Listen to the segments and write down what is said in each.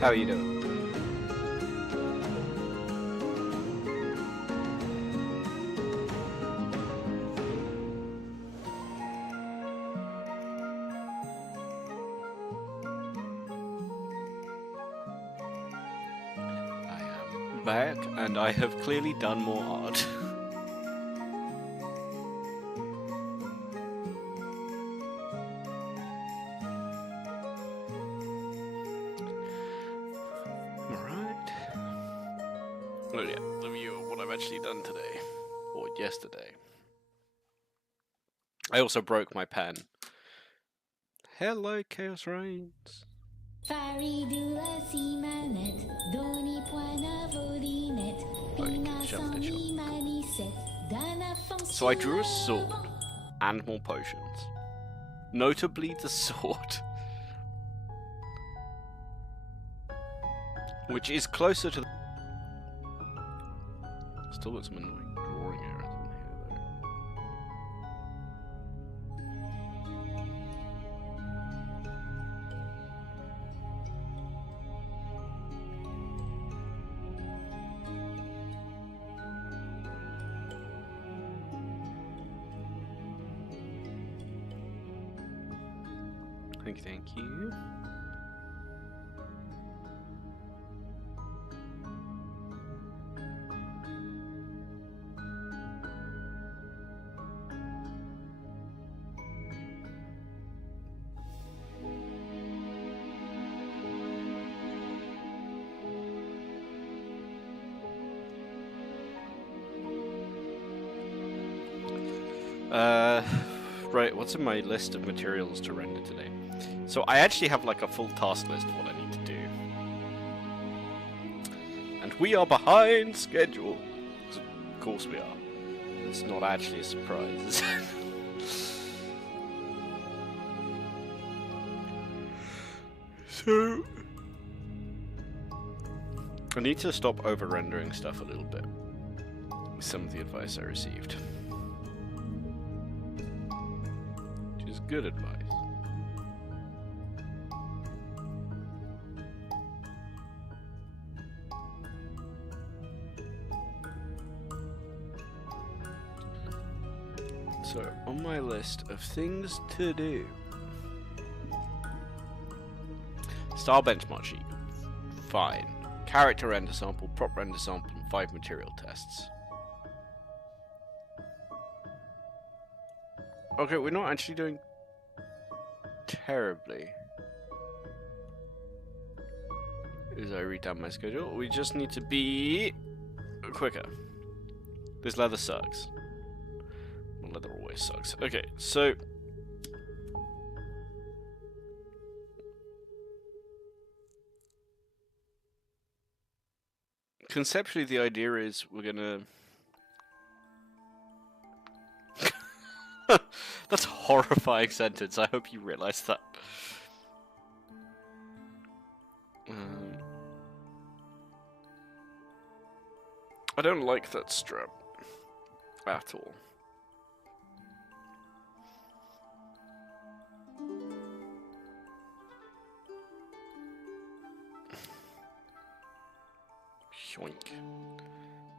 How are you doing? I am back, and I have clearly done more art. Alright. Oh yeah, the view of what I've actually done today. Or yesterday. I also broke my pen. Hello, Chaos Reigns. So I drew a sword and more potions. Notably the sword. Which is closer to... Still got some annoying drawing errors in here though. Thank you. Right, what's in my list of materials to render today? So I actually have like a full task list of what I need to do. And we are behind schedule. Of course we are. It's not actually a surprise. So... I need to stop over-rendering stuff a little bit. Some of the advice I received. Which is good advice. So, on my list of things to do... Style benchmark sheet. Fine. Character render sample, prop render sample, and 5 material tests. Okay, we're not actually doing terribly. As I read down my schedule, we just need to be quicker. This leather sucks. Well, leather always sucks. Okay, so... Conceptually, the idea is we're gonna... That's a horrifying sentence. I hope you realize that. I don't like that strap at all. Yoink.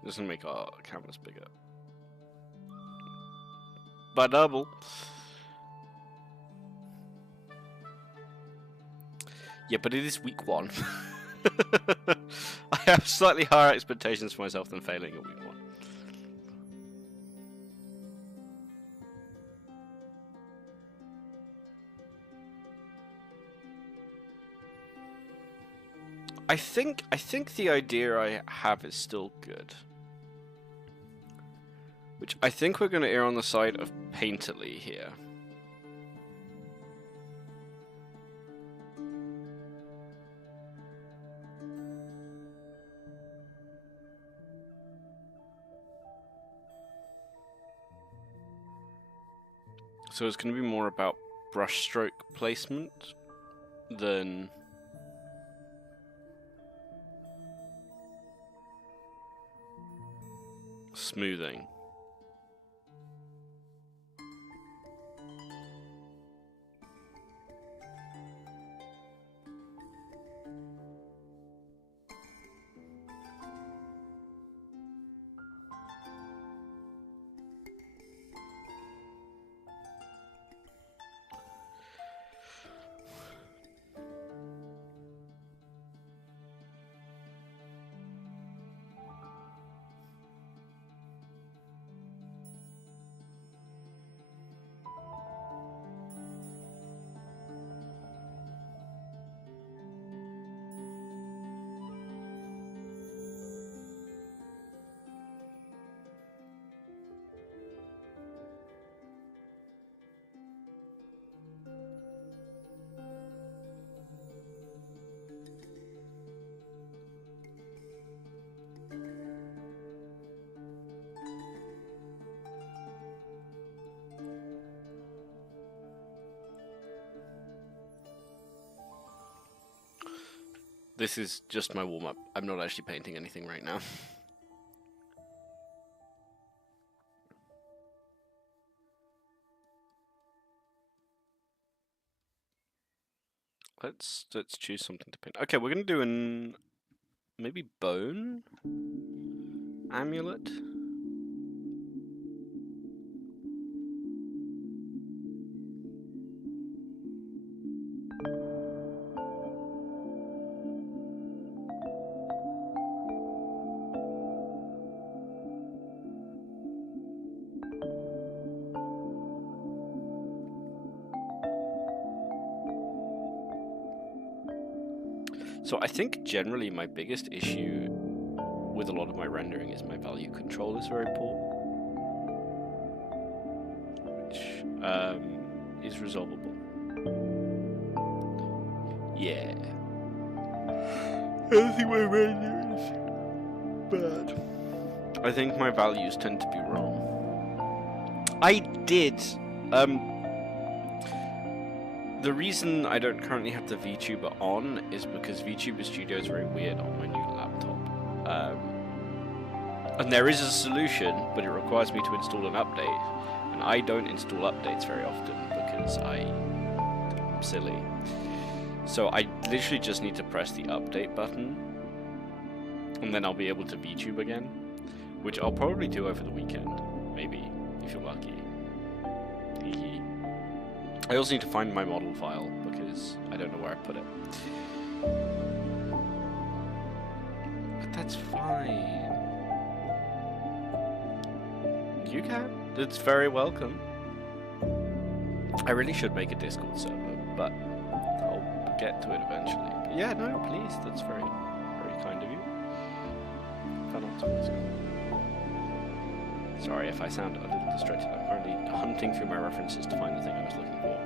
Doesn't make our canvas bigger. By double. Yeah, but it is week 1. I have slightly higher expectations for myself than failing at week 1. I think the idea I have is still good. Which I think we're going to err on the side of painterly here. So it's going to be more about brushstroke placement than... smoothing. This is just my warm-up. I'm not actually painting anything right now. Let's choose something to paint. Okay, we're gonna do an maybe bone amulet. So I think generally my biggest issue with a lot of my rendering is my value control is very poor, which is resolvable. Yeah. I think my render is bad. I think my values tend to be wrong. I did. The reason I don't currently have the VTuber on is because VTuber Studio is very weird on my new laptop. And there is a solution, but it requires me to install an update. And I don't install updates very often because I'm silly. So I literally just need to press the update button, and then I'll be able to VTube again, which I'll probably do over the weekend, maybe, if you're lucky. I also need to find my model file, because I don't know where I put it. But that's fine. You can. It's very welcome. I really should make a Discord server, but I'll get to it eventually. But yeah, no, please. That's very, very kind of you. Fun optimism. Sorry if I sound a little distracted. I'm currently hunting through my references to find the thing I was looking for.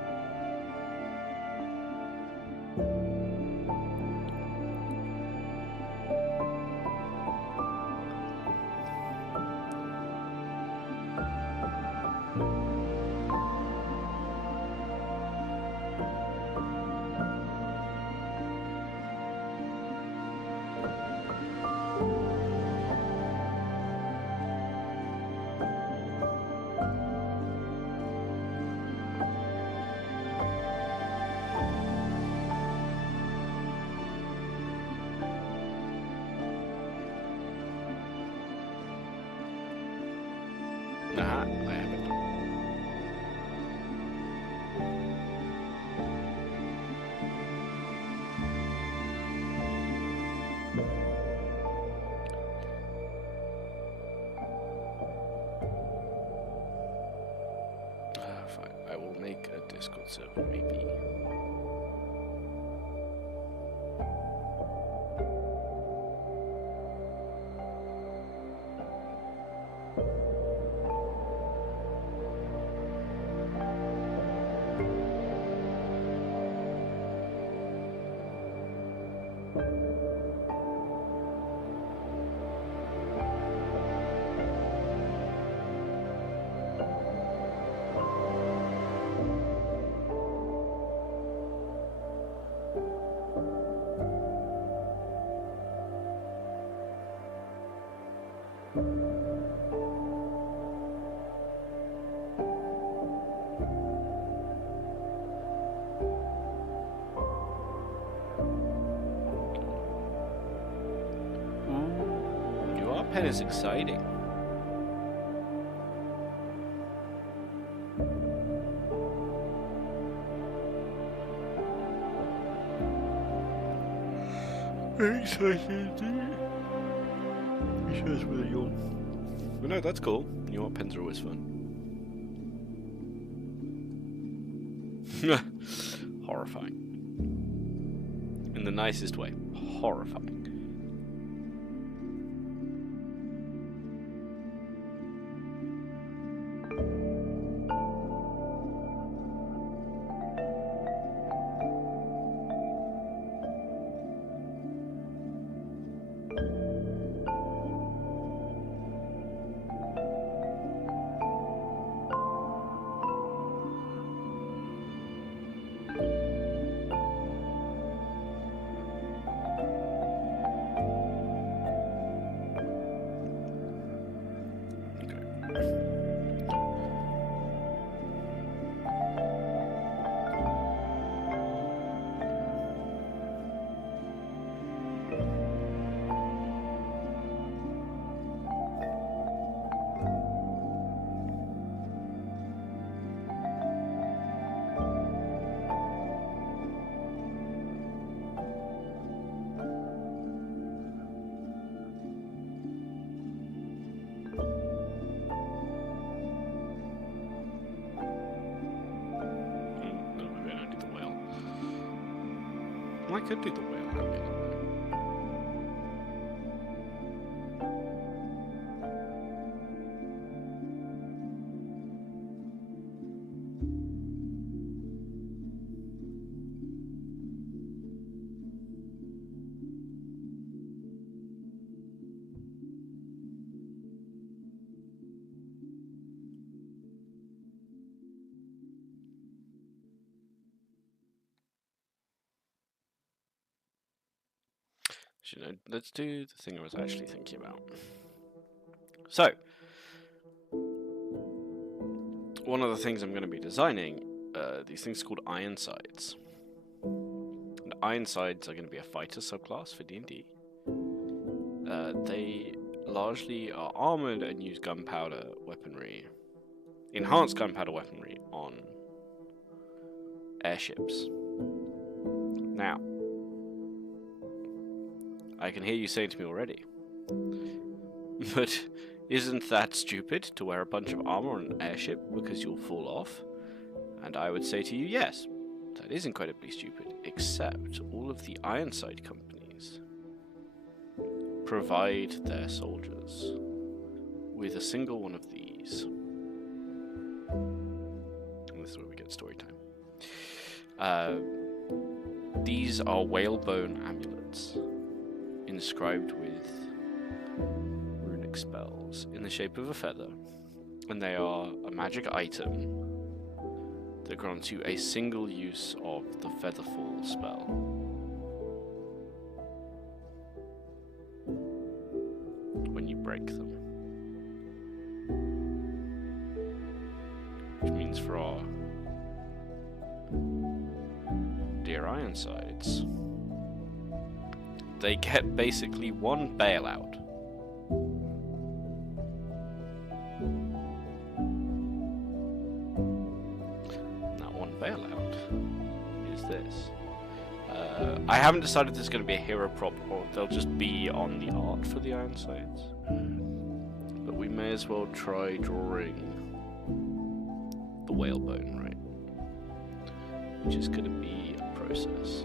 Nah, I haven't. Fine. I will make a Discord server, maybe. Your pen is exciting. Very excited. Shows with a yawn. But no, that's cool. You know what? Pens are always fun. Horrifying. In the nicest way. Horrifying. could do the whale amulet. Let's do the thing I was actually thinking about. So, one of the things I'm going to be designing, these things called Ironsides. And Ironsides are going to be a fighter subclass for D&D. They largely are armored and use gunpowder weaponry, enhanced gunpowder weaponry on airships. Now, I can hear you saying to me already, but isn't that stupid to wear a bunch of armor on an airship because you'll fall off? And I would say to you, yes, that is incredibly stupid, except all of the Ironside companies provide their soldiers with a single one of these. And this is where we get story time. These are whalebone amulets, inscribed with runic spells in the shape of a feather, and they are a magic item that grants you a single use of the Featherfall spell. When you break them. Which means for our dear Ironsides, they get basically one bailout. And that one bailout is this. I haven't decided if there's going to be a hero prop or they'll just be on the art for the Ironsides. But we may as well try drawing the whalebone, right? Which is going to be a process.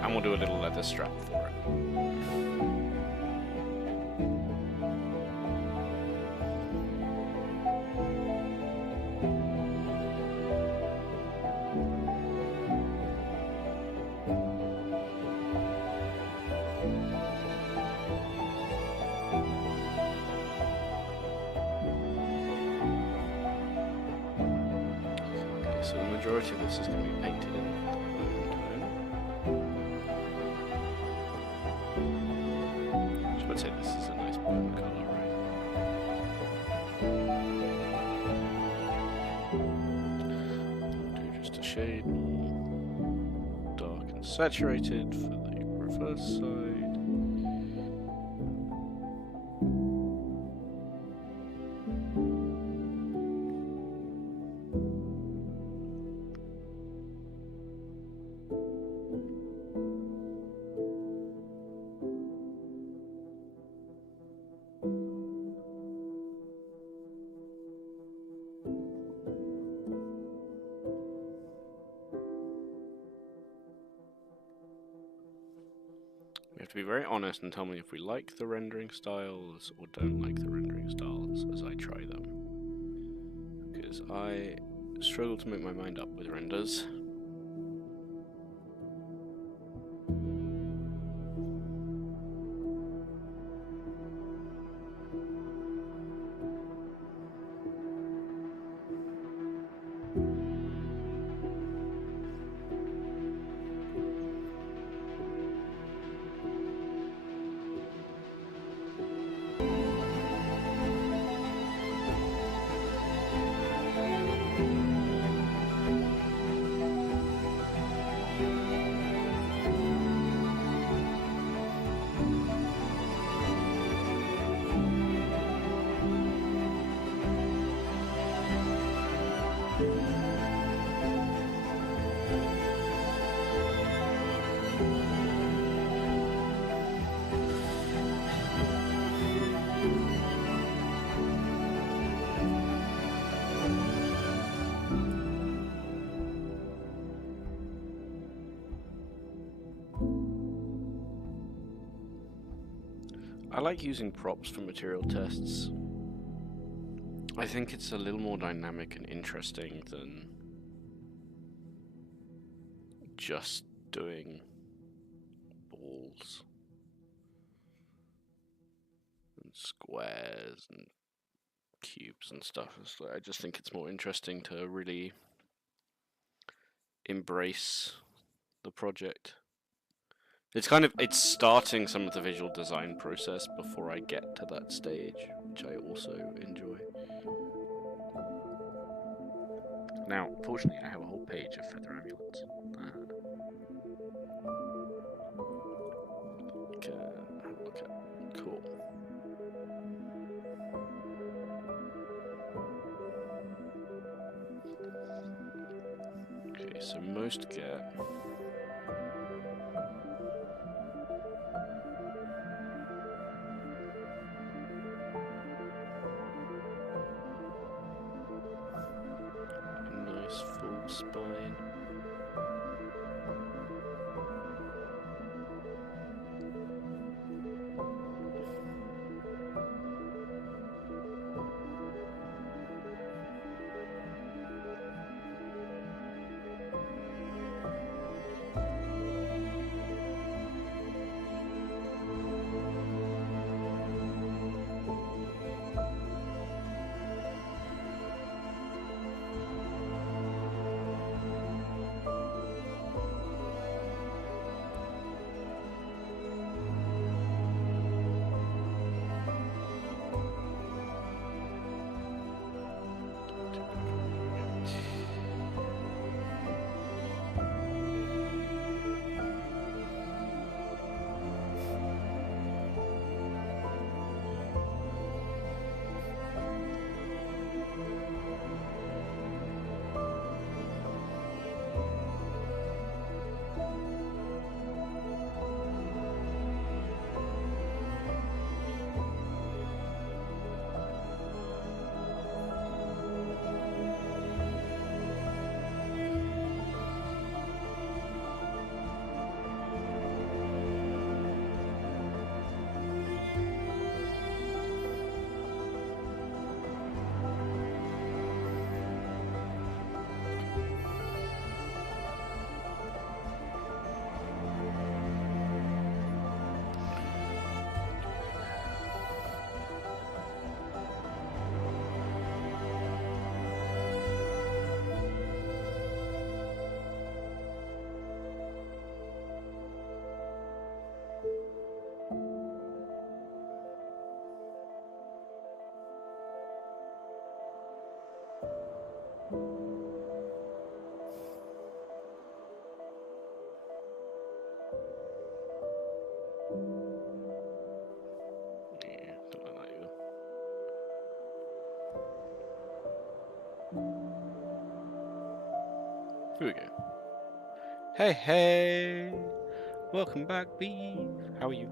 And we'll do a little leather strap for it. Okay, so the majority of this is going to be painted in. I'd say this is a nice blue color, right? I'll do just a shade more dark and saturated for the reverse side. We have to be very honest and tell me if we like the rendering styles or don't like the rendering styles as I try them. Because I struggle to make my mind up with renders. I like using props for material tests. I think it's a little more dynamic and interesting than just doing balls and squares and cubes and stuff. I just think it's more interesting to really embrace the project. It's starting some of the visual design process before I get to that stage, which I also enjoy. Now, fortunately, I have a whole page of feather amulets. Okay, cool. Okay, so most get. Nice full spine. Here we go. Hey, hey! Welcome back, Beef. How are you?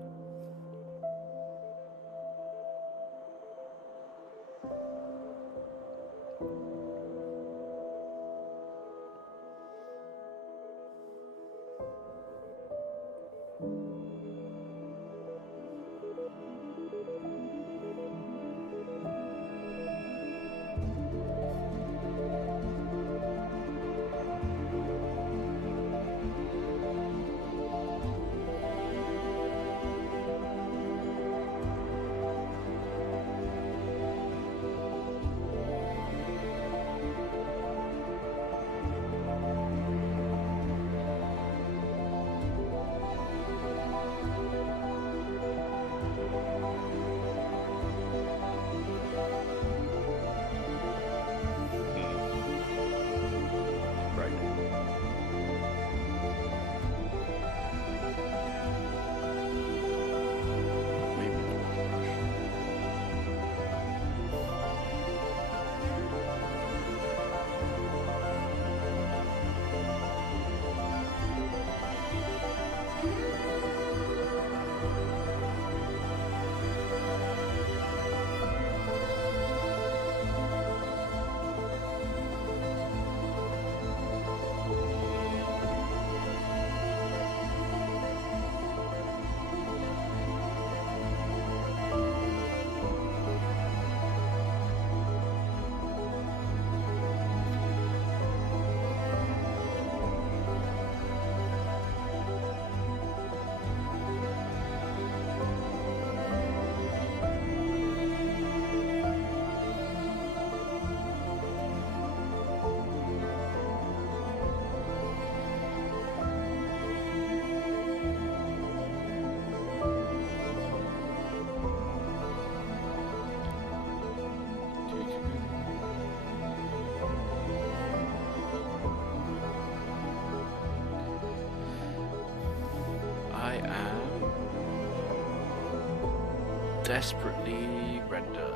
desperately render.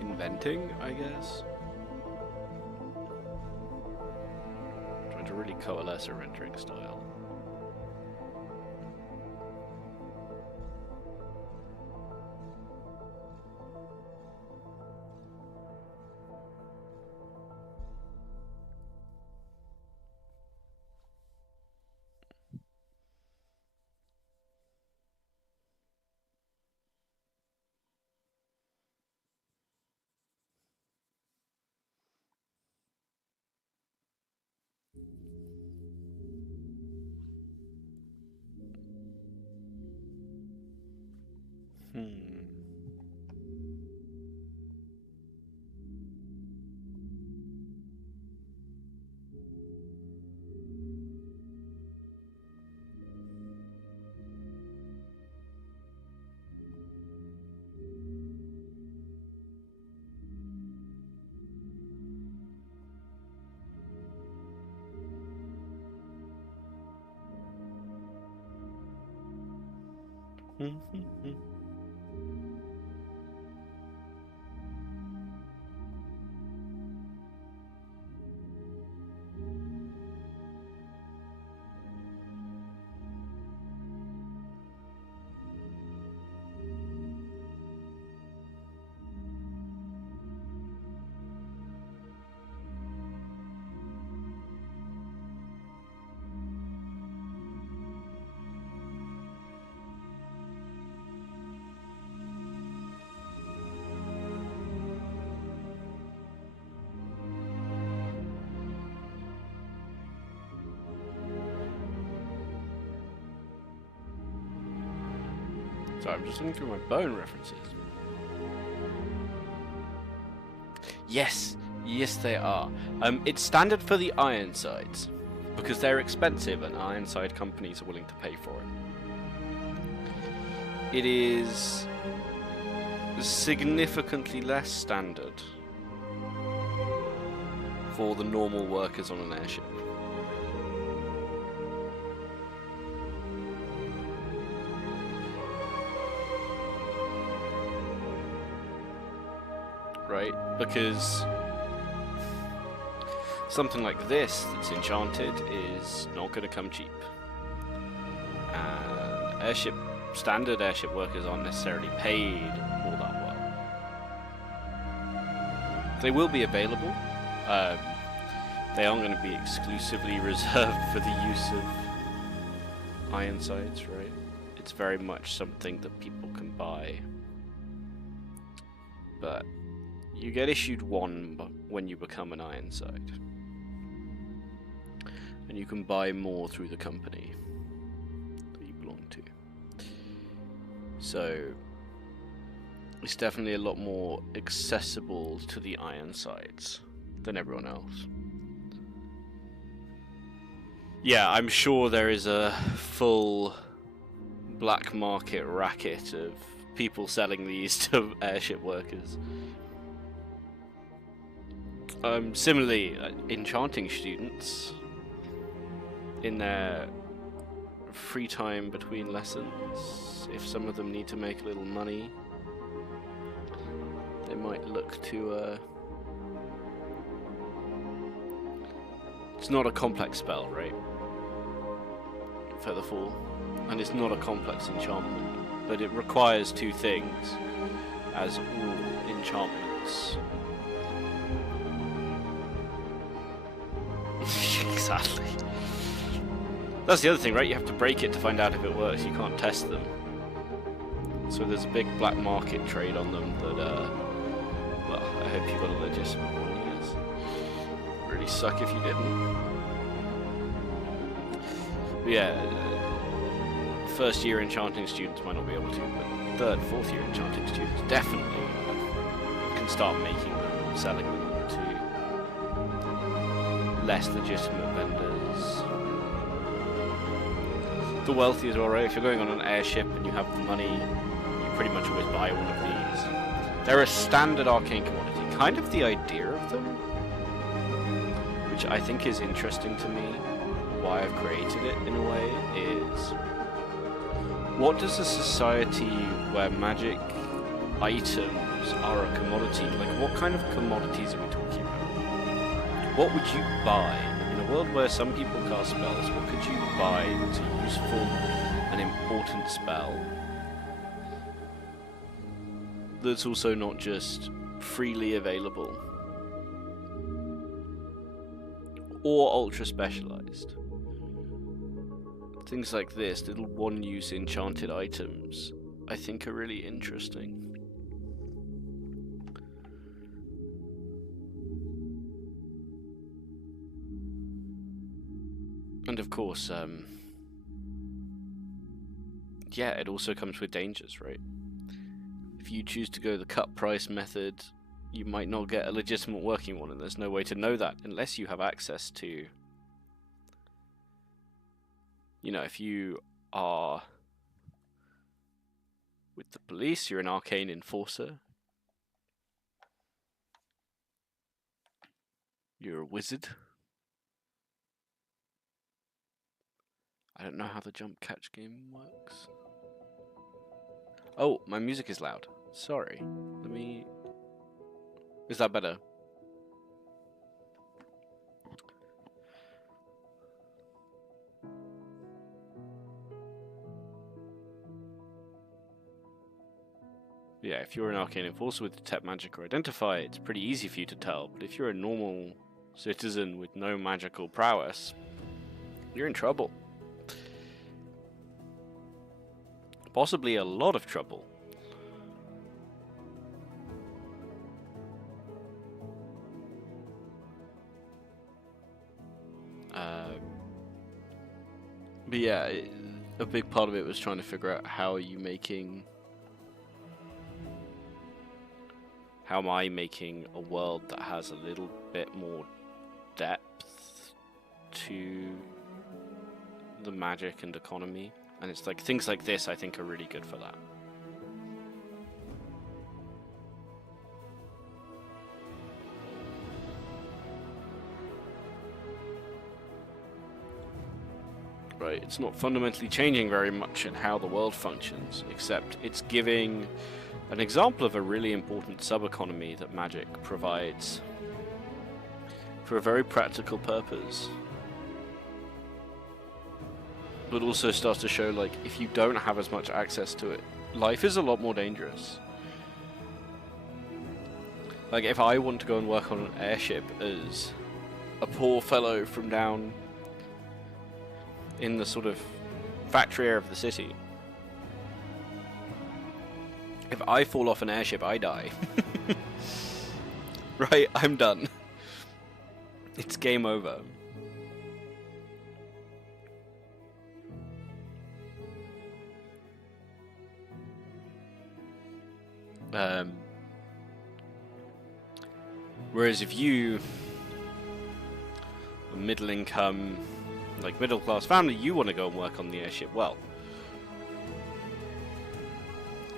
Inventing, I guess. Trying to really coalesce a rendering style. Sorry, I'm just looking through my bone references. Yes, yes they are. It's standard for the Ironsides, because they're expensive and Ironside companies are willing to pay for it. It is significantly less standard for the normal workers on an airship. Right? Because something like this that's enchanted is not going to come cheap. And standard airship workers aren't necessarily paid all that well. They will be available. They aren't going to be exclusively reserved for the use of Ironsides, right? It's very much something that people can buy. But you get issued one when you become an Ironside. And you can buy more through the company that you belong to. So it's definitely a lot more accessible to the Ironsides than everyone else. Yeah, I'm sure there is a full black market racket of people selling these to airship workers. Similarly, enchanting students, in their free time between lessons, if some of them need to make a little money, they might look to... It's not a complex spell, right? Featherfall. And it's not a complex enchantment, but it requires two things, as all enchantments. Exactly. That's the other thing, right? You have to break it to find out if it works. You can't test them. So there's a big black market trade on them that, well, I hope you got a legitimate one, yes. Really suck if you didn't. But yeah, first year enchanting students might not be able to, but third, fourth year enchanting students definitely can start making them, selling them to less legitimate vendors. The wealthy as well, right? If you're going on an airship and you have the money, you pretty much always buy one of these. They're a standard arcane commodity. Kind of the idea of them, which I think is interesting to me, why I've created it in a way, is What does a society where magic items are a commodity, like what kind of commodities are we talking about? What would you buy? In a world where some people cast spells, what could you buy that's a useful and important spell that's also not just freely available or ultra specialized? Things like this, little one-use enchanted items, I think are really interesting. And of course, yeah, it also comes with dangers, right? If you choose to go the cut price method, you might not get a legitimate working one, and there's no way to know that unless you have access to, you know, if you are with the police, you're an arcane enforcer, you're a wizard. I don't know how the jump catch game works. Oh, my music is loud. Sorry. Let me... Is that better? Yeah, if you're an arcane enforcer with detect magic or identify, it's pretty easy for you to tell. But if you're a normal citizen with no magical prowess, you're in trouble. Possibly a lot of trouble. But yeah, a big part of it was trying to figure out how am I making a world that has a little bit more depth to the magic and economy. And it's like things like this I think are really good for that. Right, it's not fundamentally changing very much in how the world functions, except it's giving an example of a really important sub-economy that magic provides for a very practical purpose. But also starts to show, like, if you don't have as much access to it, life is a lot more dangerous. Like, if I want to go and work on an airship as a poor fellow from down in the sort of factory area of the city, if I fall off an airship, I die. Right, I'm done. It's game over. Whereas if you, a middle income, like middle class family, you want to go and work on the airship, well,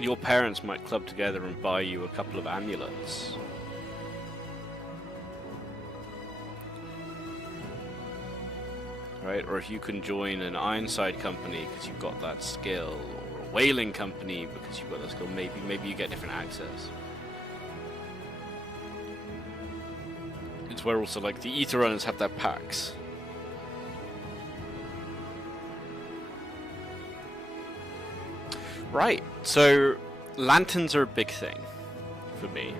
your parents might club together and buy you a couple of amulets. Right? Or if you can join an Ironside company because you've got that skill, or a whaling company because you've got that skill, maybe you get different access. It's where also like the Ether Runners have their packs. Right, so lanterns are a big thing for me.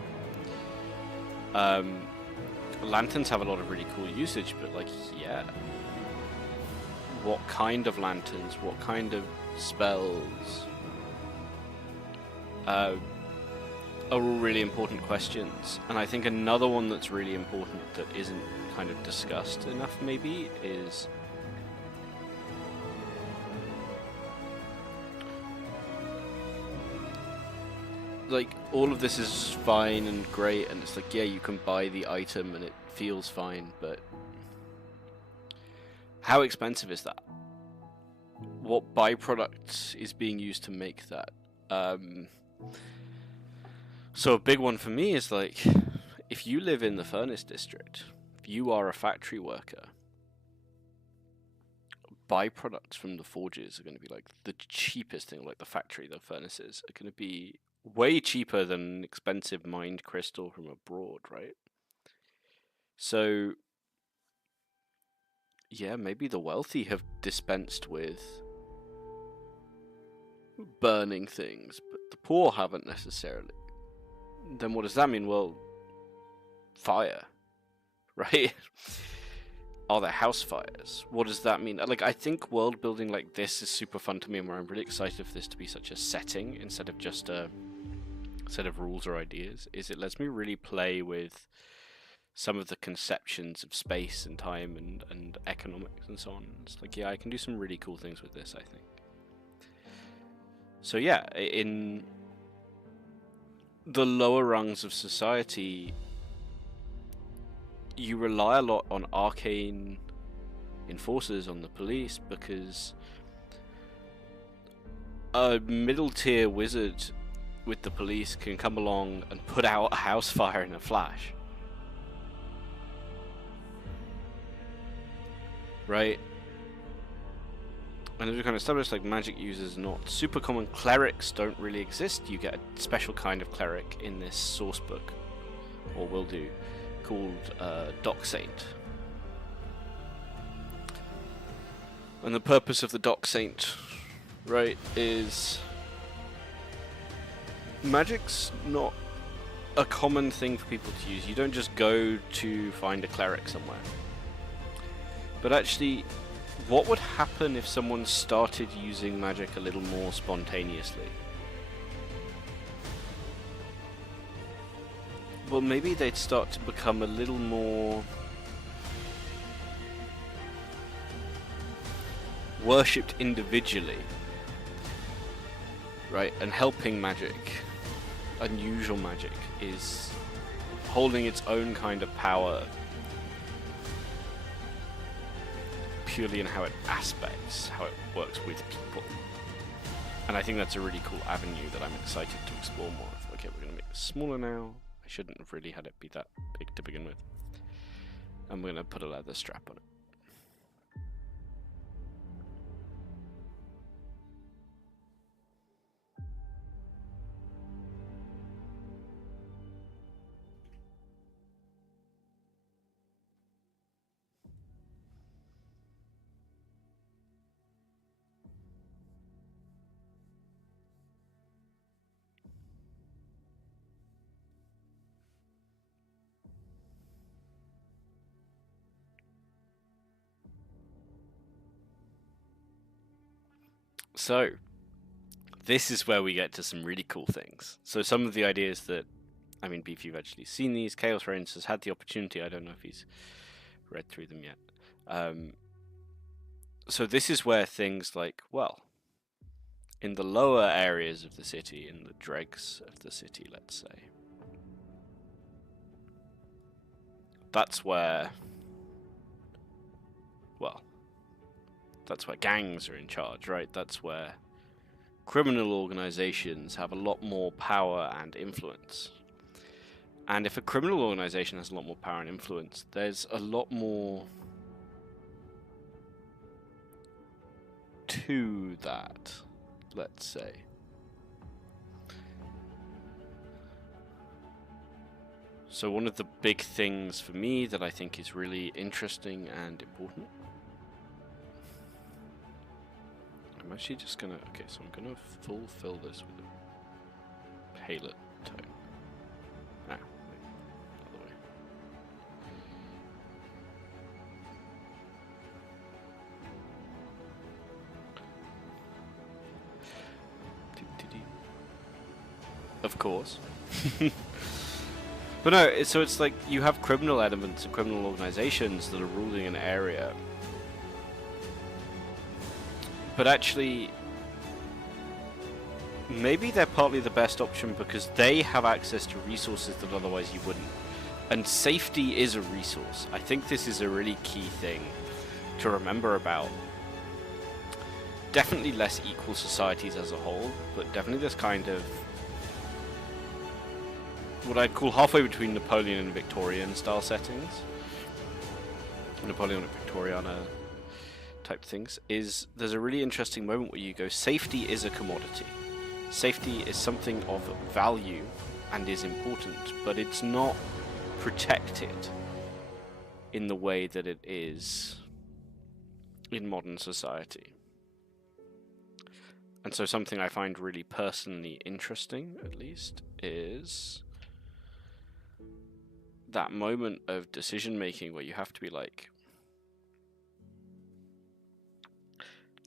Lanterns have a lot of really cool usage, but like, yeah. What kind of lanterns, what kind of spells are all really important questions. And I think another one that's really important that isn't kind of discussed enough maybe is like, all of this is fine and great, and it's like, yeah, you can buy the item and it feels fine, but how expensive is that? What byproduct is being used to make that? So a big one for me is like, if you live in the Furnace District, if you are a factory worker, byproducts from the forges are going to be like the cheapest thing, like the factory, the furnaces are going to be way cheaper than an expensive mined crystal from abroad, right? So yeah, maybe the wealthy have dispensed with burning things, but the poor haven't necessarily. Then what does that mean? Well, fire, right? Are there house fires? What does that mean? Like, I think world building like this is super fun to me, and where I'm really excited for this to be such a setting instead of just a set of rules or ideas, is it lets me really play with some of the conceptions of space and time and economics and so on. It's like, yeah, I can do some really cool things with this, I think. So yeah, in the lower rungs of society, you rely a lot on arcane enforcers, on the police, because a middle tier wizard with the police can come along and put out a house fire in a flash. Right? And as we kind of established, like, magic users not super common. Clerics don't really exist. You get a special kind of cleric in this source book, or will do, called Dock Saint. And the purpose of the Dock Saint, right, is magic's not a common thing for people to use. You don't just go to find a cleric somewhere. But actually, what would happen if someone started using magic a little more spontaneously? Well, maybe they'd start to become a little more worshipped individually, right? And helping magic, unusual magic, is holding its own kind of power purely in how it aspects, how it works with people. And I think that's a really cool avenue that I'm excited to explore more of. Okay, we're going to make this smaller now. I shouldn't have really had it be that big to begin with. I'm going to put a leather strap on it. So, this is where we get to some really cool things. So some of the ideas that, I mean, Beef, you've actually seen these. Chaos Reigns has had the opportunity. I don't know if he's read through them yet. So this is where things like, well, in the lower areas of the city, in the dregs of the city, let's say, that's where, well, that's where gangs are in charge, right? That's where criminal organizations have a lot more power and influence. And if a criminal organization has a lot more power and influence, there's a lot more to that, let's say. So one of the big things for me that I think is really interesting and important, I'm actually just gonna, okay, so I'm gonna fulfill this with a palette tone. Ah, other way. Of course. But no, so it's like you have criminal elements and criminal organizations that are ruling an area. But actually, maybe they're partly the best option because they have access to resources that otherwise you wouldn't. And safety is a resource. I think this is a really key thing to remember about. Definitely less equal societies as a whole, but definitely this kind of what I'd call halfway between Napoleon and Victorian style settings. Napoleonic Victoriana type things, is there's a really interesting moment where you go, safety is a commodity. Safety is something of value and is important, but it's not protected in the way that it is in modern society. And so something I find really personally interesting, at least, is that moment of decision making where you have to be like,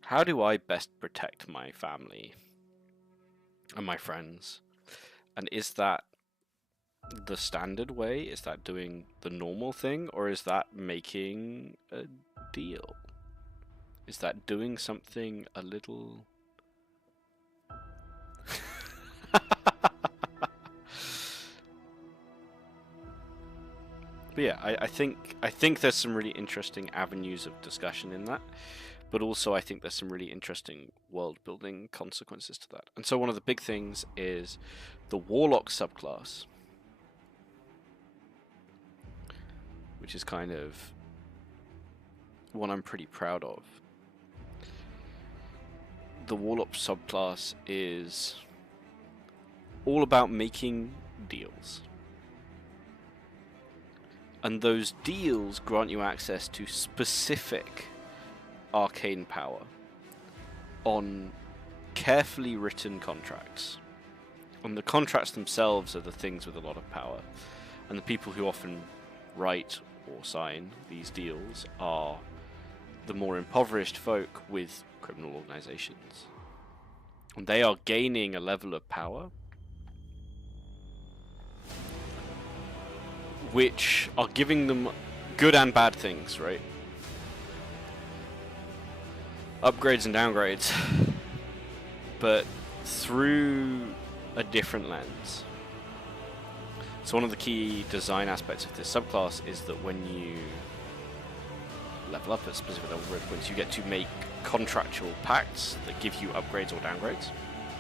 how do I best protect my family and my friends? And is that the standard way? Is that doing the normal thing? Or is that making a deal? Is that doing something a little... But yeah, I think there's some really interesting avenues of discussion in that, but also I think there's some really interesting world building consequences to that. And so one of the big things is the Warlock subclass, which is kind of one I'm pretty proud of. The Warlock subclass is all about making deals. And those deals grant you access to specific arcane power on carefully written contracts. And the contracts themselves are the things with a lot of power. And the people who often write or sign these deals are the more impoverished folk with criminal organizations. And they are gaining a level of power which are giving them good and bad things, right? Upgrades and downgrades, but through a different lens. So one of the key design aspects of this subclass is that when you level up at specific level points, you get to make contractual pacts that give you upgrades or downgrades,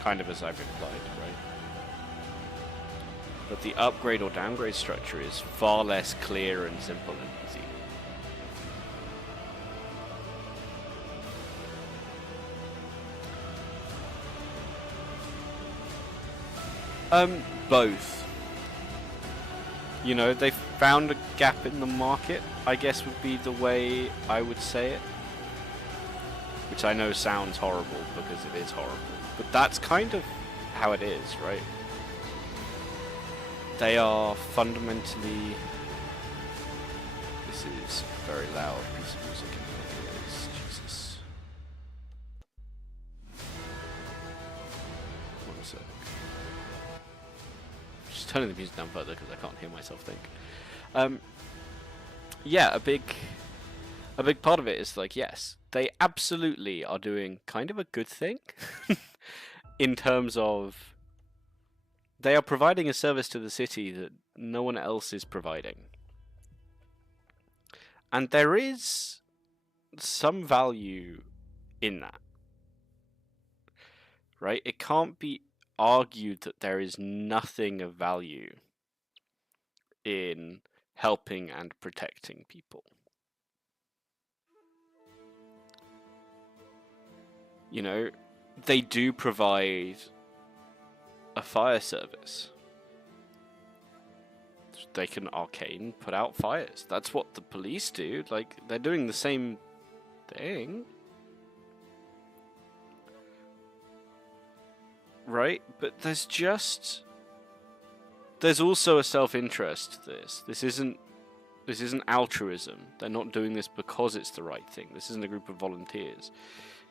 kind of as I've implied, right? But the upgrade or downgrade structure is far less clear and simple and easy. Both. You know, they found a gap in the market, I guess would be the way I would say it. Which I know sounds horrible because it is horrible. But that's kind of how it is, right? They are fundamentally... This is a very loud piece of music in my ears. Jesus. One sec. Just turning the music down further because I can't hear myself think. Yeah, a big part of it is like, yes, they absolutely are doing kind of a good thing in terms of they are providing a service to the city that no one else is providing. And there is some value in that. Right? It can't be argued that there is nothing of value in helping and protecting people. You know, they do provide a fire service. They can arcane put out fires. That's what the police do. Like, they're doing the same thing. Right? But there's also a self-interest to this. This isn't altruism. They're not doing this because it's the right thing. This isn't a group of volunteers.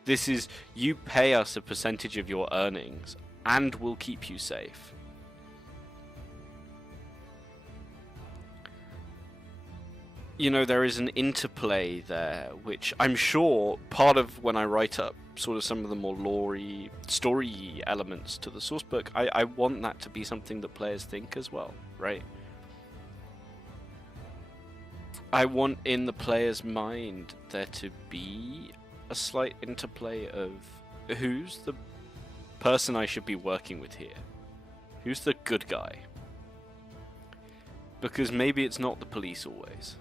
This is, you pay us a percentage of your earnings and we'll keep you safe. You know, there is an interplay there, which I'm sure part of when I write up sort of some of the more lore-y, story elements to the sourcebook, I want that to be something that players think as well, right? I want in the player's mind there to be a slight interplay of who's the person I should be working with here? Who's the good guy? Because maybe it's not the police always.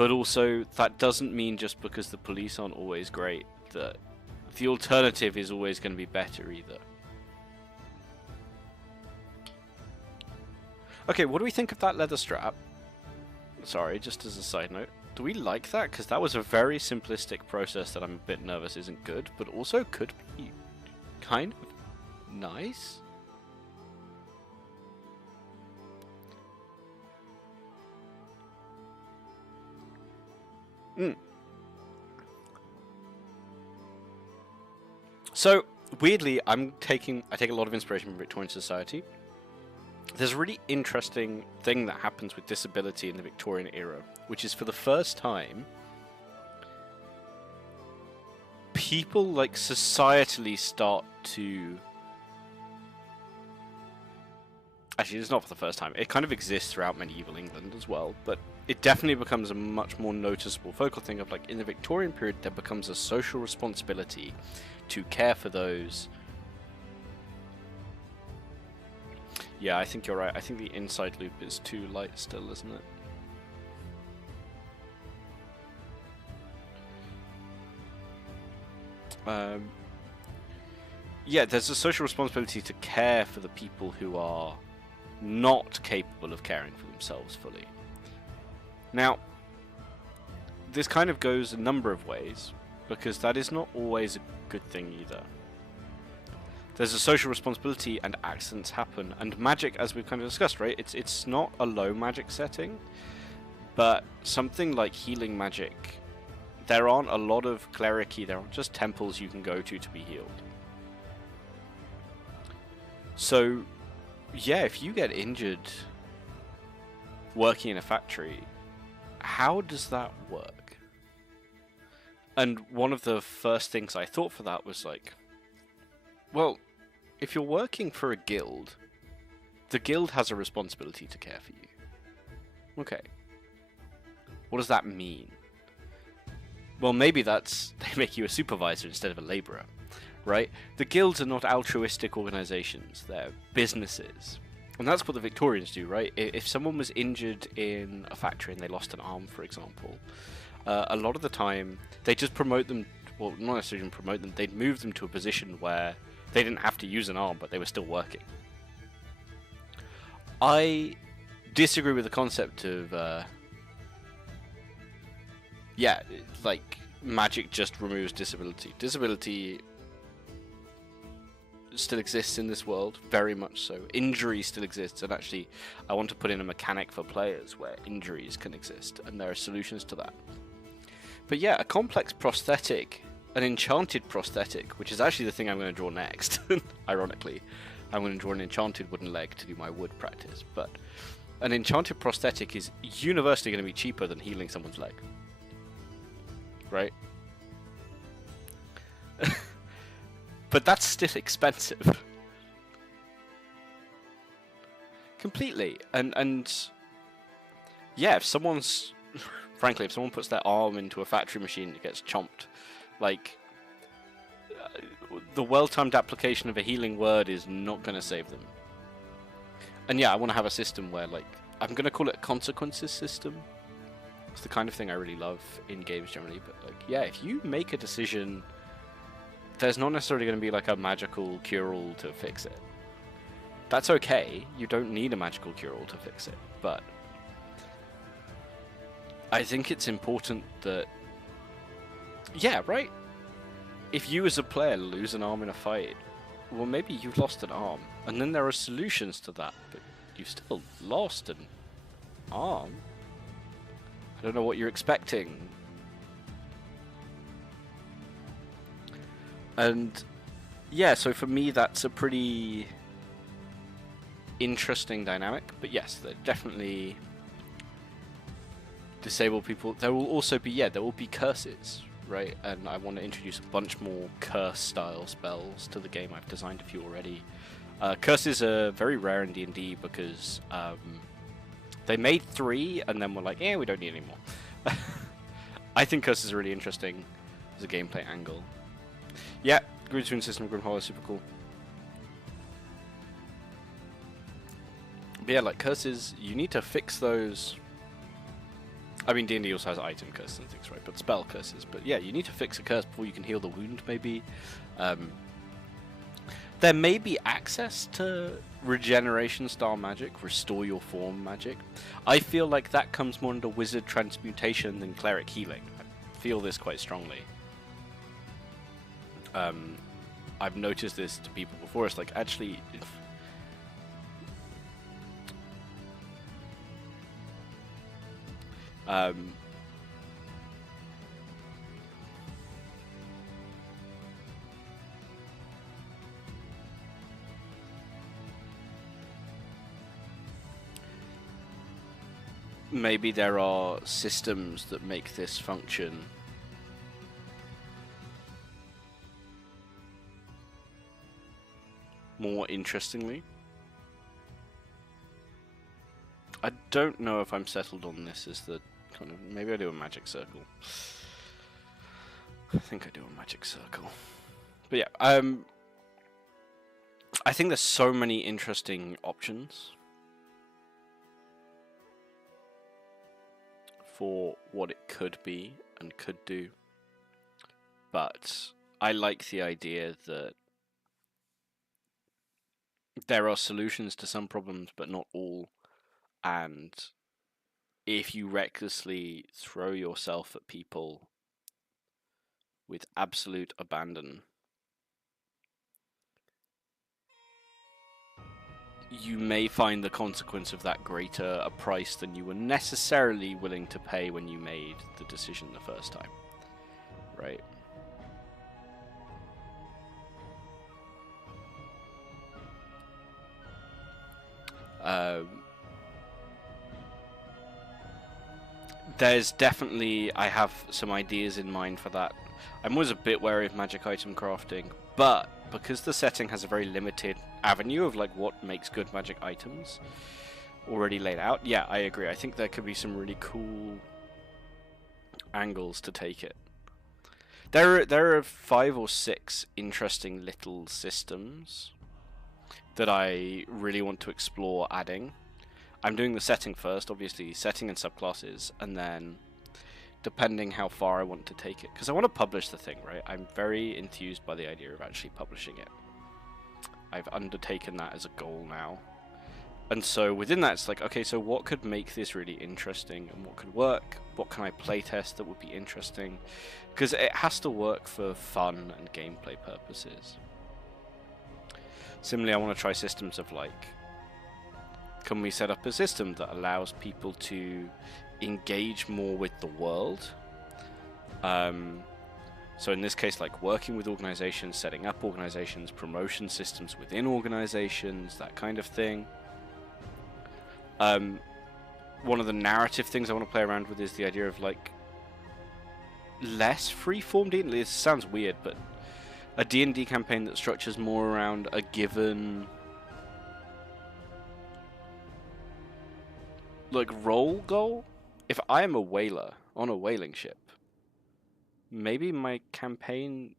But also, that doesn't mean just because the police aren't always great that the alternative is always going to be better either. Okay, what do we think of that leather strap? Sorry, just as a side note. Do we like that? Because that was a very simplistic process that I'm a bit nervous isn't good, but also could be kind of nice. So, weirdly, I take a lot of inspiration from Victorian society. There's a really interesting thing that happens with disability in the Victorian era, which is for the first time, people like societally start to... Actually, it's not for the first time. It kind of exists throughout medieval England as well, but it definitely becomes a much more noticeable focal thing of like in the Victorian period there becomes a social responsibility to care for those. Yeah, I think you're right. I think the inside loop is too light still, isn't it? Yeah, there's a social responsibility to care for the people who are not capable of caring for themselves fully. Now, this kind of goes a number of ways, because that is not always a good thing either. There's a social responsibility and accidents happen, and magic, as we've kind of discussed, right? It's not a low magic setting, but something like healing magic, there aren't a lot of clericy, there aren't just temples you can go to be healed. So, yeah, if you get injured working in a factory, how does that work? And one of the first things I thought for that was like, well, if you're working for a guild, the guild has a responsibility to care for you. Okay. What does that mean? Well, maybe that's they make you a supervisor instead of a laborer, right? The guilds are not altruistic organizations, they're businesses. And that's what the Victorians do, right? If someone was injured in a factory and they lost an arm, for example, a lot of the time they just promote them, well, not necessarily even promote them, they'd move them to a position where they didn't have to use an arm, but they were still working. I disagree with the concept of, yeah, like, magic just removes disability. Disability still exists in this world, very much so. Injury still exists, and actually, I want to put in a mechanic for players where injuries can exist, and there are solutions to that. But yeah, a complex prosthetic, an enchanted prosthetic, which is actually the thing I'm going to draw next, ironically. I'm going to draw an enchanted wooden leg to do my wood practice, but an enchanted prosthetic is universally going to be cheaper than healing someone's leg. Right? But that's still expensive. Completely. And yeah, if someone's frankly, if someone puts their arm into a factory machine and it gets chomped, like the well-timed application of a healing word is not going to save them. And yeah, I want to have a system where, like, I'm going to call it a consequences system. It's the kind of thing I really love in games generally, but like, yeah, if you make a decision, there's not necessarily going to be like a magical cure-all to fix it. That's okay, you don't need a magical cure-all to fix it, but I think it's important that, yeah, right? If you as a player lose an arm in a fight, well, maybe you've lost an arm, and then there are solutions to that, but you've still lost an arm. I don't know what you're expecting. And yeah, so for me that's a pretty interesting dynamic, but yes, they're definitely disabled people. There will also be, yeah, there will be curses, right? And I want to introduce a bunch more curse style spells to the game. I've designed a few already. Curses are very rare in D&D because they made 3 and then were like, we don't need any more. I think curses are really interesting as a gameplay angle. Yeah, Green Twin System of Grimhollow is super cool. But yeah, like curses, you need to fix those. I mean, D&D also has item curses and things, right? But spell curses. But yeah, you need to fix a curse before you can heal the wound, maybe. There may be access to regeneration style magic, restore your form magic. I feel like that comes more under wizard transmutation than cleric healing. I feel this quite strongly. I've noticed this to people before. It's like, actually, maybe there are systems that make this function more interestingly. I don't know if I'm settled on this as the kind of... Maybe I do a magic circle. I think I do a magic circle. But yeah, I think there's so many interesting options for what it could be and could do. But I like the idea that there are solutions to some problems, but not all. And if you recklessly throw yourself at people with absolute abandon, you may find the consequence of that greater a price than you were necessarily willing to pay when you made the decision the first time. Right? There's definitely... I have some ideas in mind for that. I'm always a bit wary of magic item crafting, but because the setting has a very limited avenue of like what makes good magic items already laid out, yeah, I agree. I think there could be some really cool angles to take it. There are 5 or 6 interesting little systems that I really want to explore adding. I'm doing the setting first, obviously, setting and subclasses, and then depending how far I want to take it. Because I want to publish the thing, right? I'm very enthused by the idea of actually publishing it. I've undertaken that as a goal now. And so within that, it's like, okay, so what could make this really interesting and what could work? What can I playtest that would be interesting? Because it has to work for fun and gameplay purposes. Similarly, I want to try systems of like, can we set up a system that allows people to engage more with the world? So in this case, like working with organizations, setting up organizations, promotion systems within organizations, that kind of thing. One of the narrative things I want to play around with is the idea of like less free-form D&D. It sounds weird, but a D&D campaign that structures more around a given like role goal. If I am a whaler on a whaling ship, maybe my campaign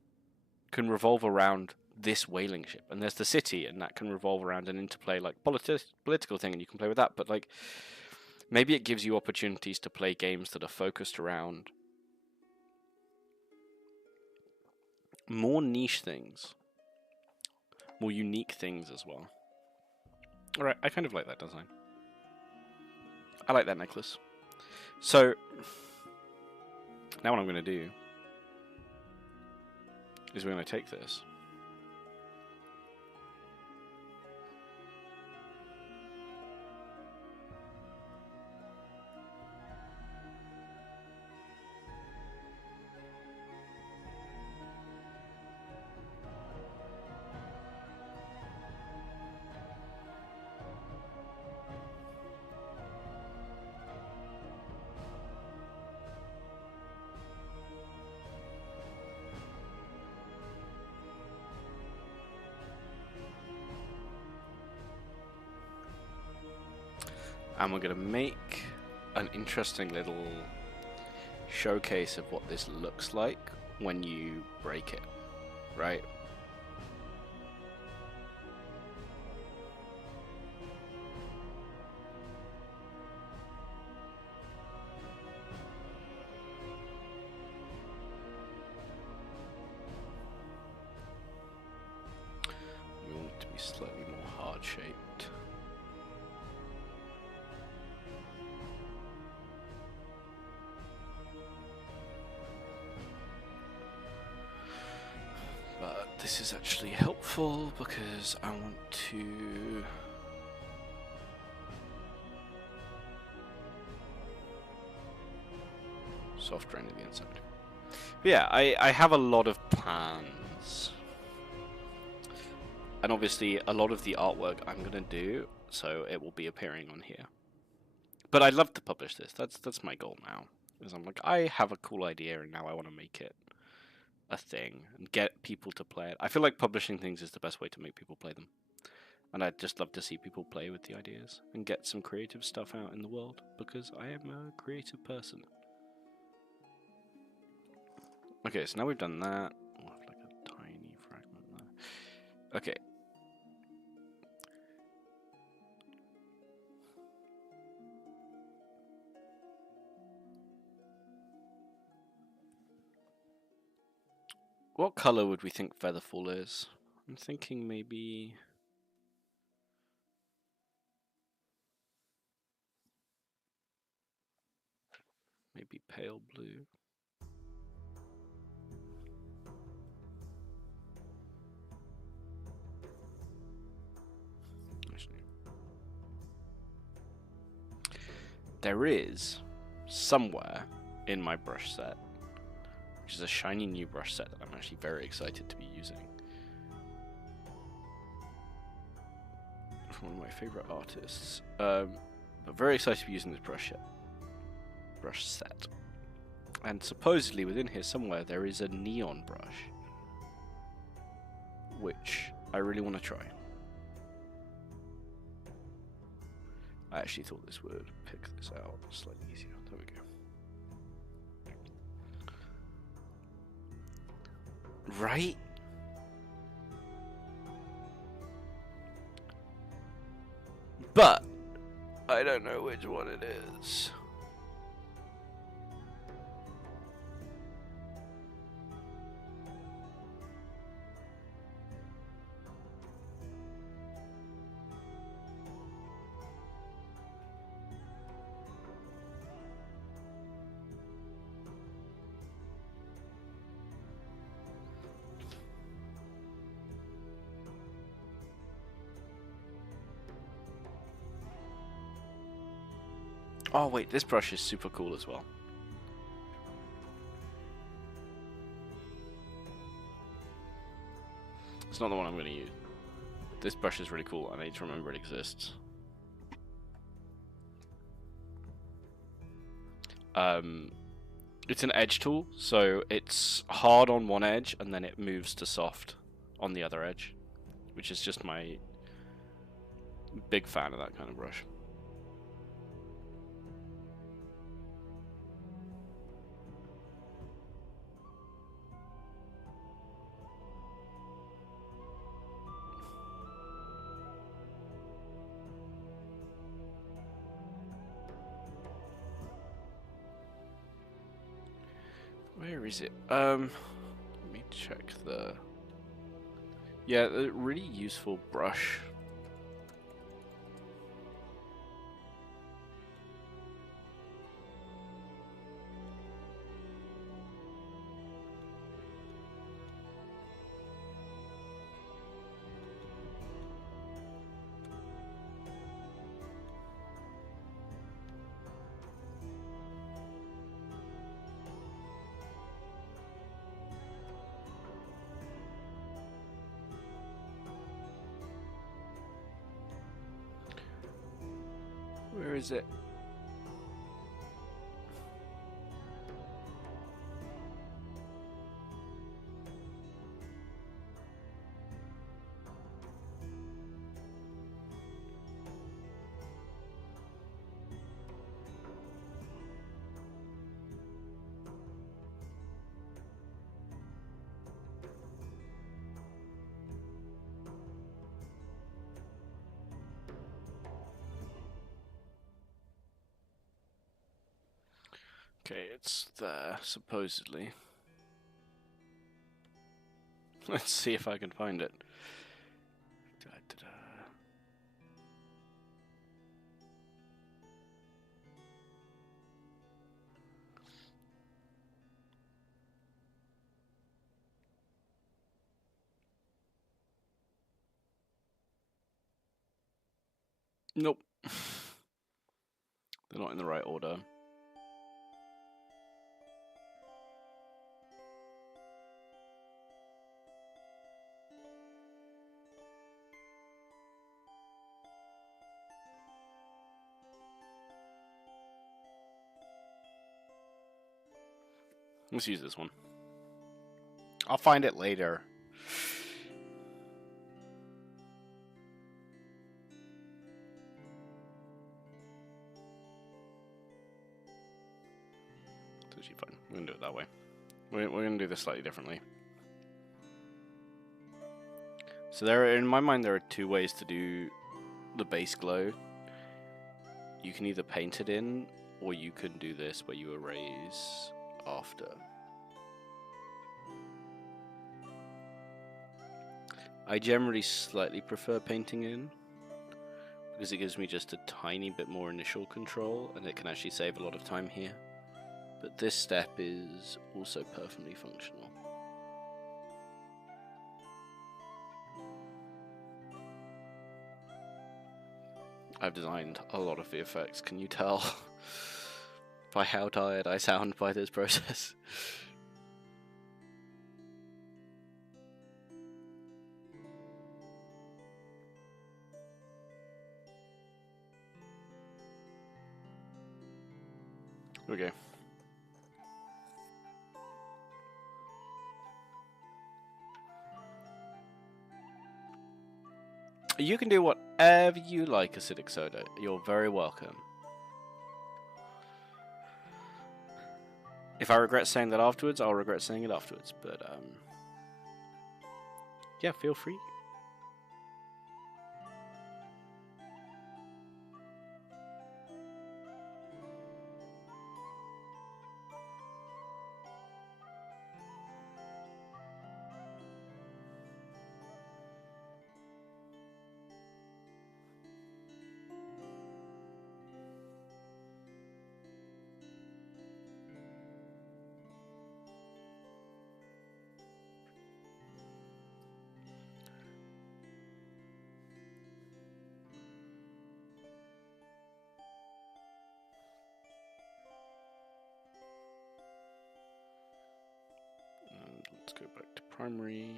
can revolve around this whaling ship, and there's the city, and that can revolve around an interplay like political thing, and you can play with that. But like, maybe it gives you opportunities to play games that are focused around more niche things, more unique things as well. Alright, I kind of like that design. I like that necklace. So, now what I'm going to do is we're going to take this. And we're going to make an interesting little showcase of what this looks like when you break it, right? this is actually helpful because I want to... soft drain to the inside. But yeah, I have a lot of plans. And obviously a lot of the artwork I'm going to do, so it will be appearing on here. But I'd love to publish this. That's my goal now. Is I'm like, I have a cool idea and now I want to make it a thing and get people to play it. I feel like publishing things is the best way to make people play them. And I'd just love to see people play with the ideas and get some creative stuff out in the world because I am a creative person. Okay, so now we've done that. We'll have like a tiny fragment there. Okay. What color would we think Featherfall is? I'm thinking maybe... maybe pale blue. There is somewhere in my brush set, which is a shiny new brush set that I'm actually very excited to be using. From one of my favorite artists. But very excited to be using this brush set. And supposedly within here somewhere there is a neon brush, which I really want to try. I actually thought this would pick this out slightly easier. There we go. Right? But I don't know which one it is. Oh wait, this brush is super cool as well. It's not the one I'm going to use. This brush is really cool. I need to remember it exists. It's an edge tool, so it's hard on one edge and then it moves to soft on the other edge, which is just my big fan of that kind of brush. Where is it? Let me check the... Yeah, a really useful brush. Where is it? Okay, it's there, supposedly. Let's see if I can find it. Nope. They're not in the right order. Let's use this one. I'll find it later. It's actually fine. We're gonna do it that way. We're gonna do this slightly differently. So in my mind, there are two ways to do the base glow. You can either paint it in, or you can do this where you erase after. I generally slightly prefer painting in, because it gives me just a tiny bit more initial control, and it can actually save a lot of time here. But this step is also perfectly functional. I've designed a lot of VFX, can you tell by how tired I sound by this process? Okay. You can do whatever you like, Acidic Soda. You're very welcome. If I regret saying that afterwards, I'll regret saying it afterwards. But, yeah, feel free. Let's go back to primary.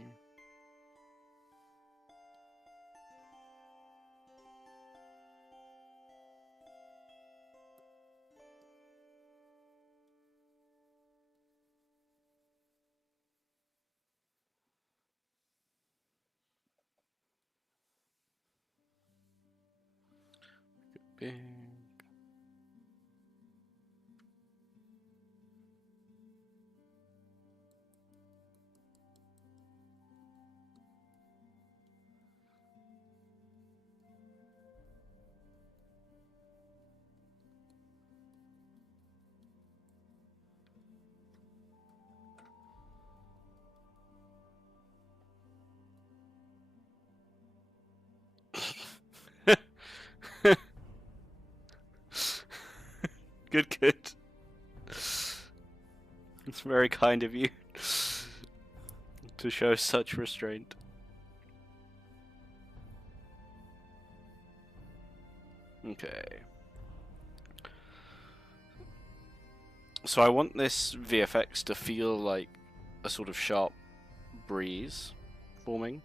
Big. Good, good. It's very kind of you to show such restraint. Okay. So I want this VFX to feel like a sort of sharp breeze forming.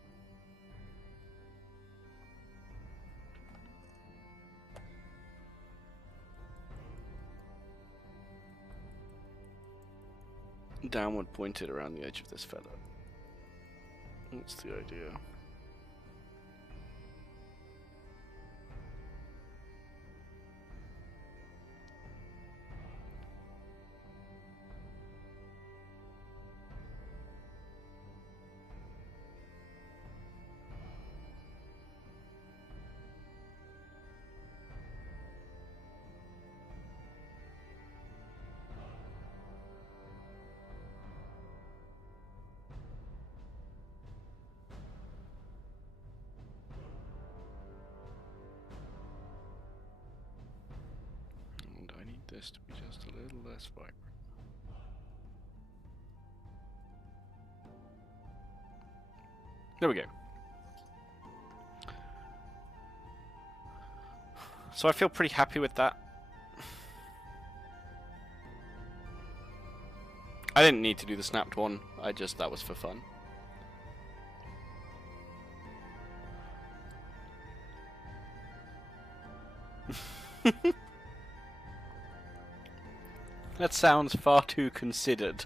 Downward pointed around the edge of this feather. That's the idea. And I need this to be just a little less vibrant. There we go. So I feel pretty happy with that. I didn't need to do the snapped one, that was for fun. That sounds far too considered.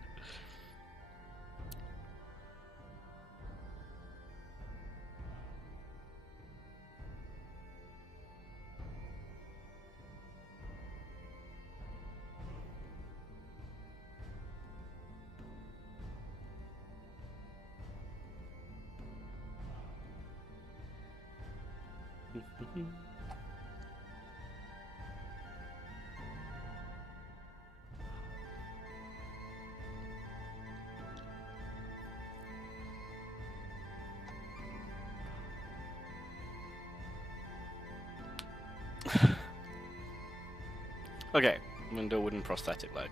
Okay, window wooden prosthetic leg.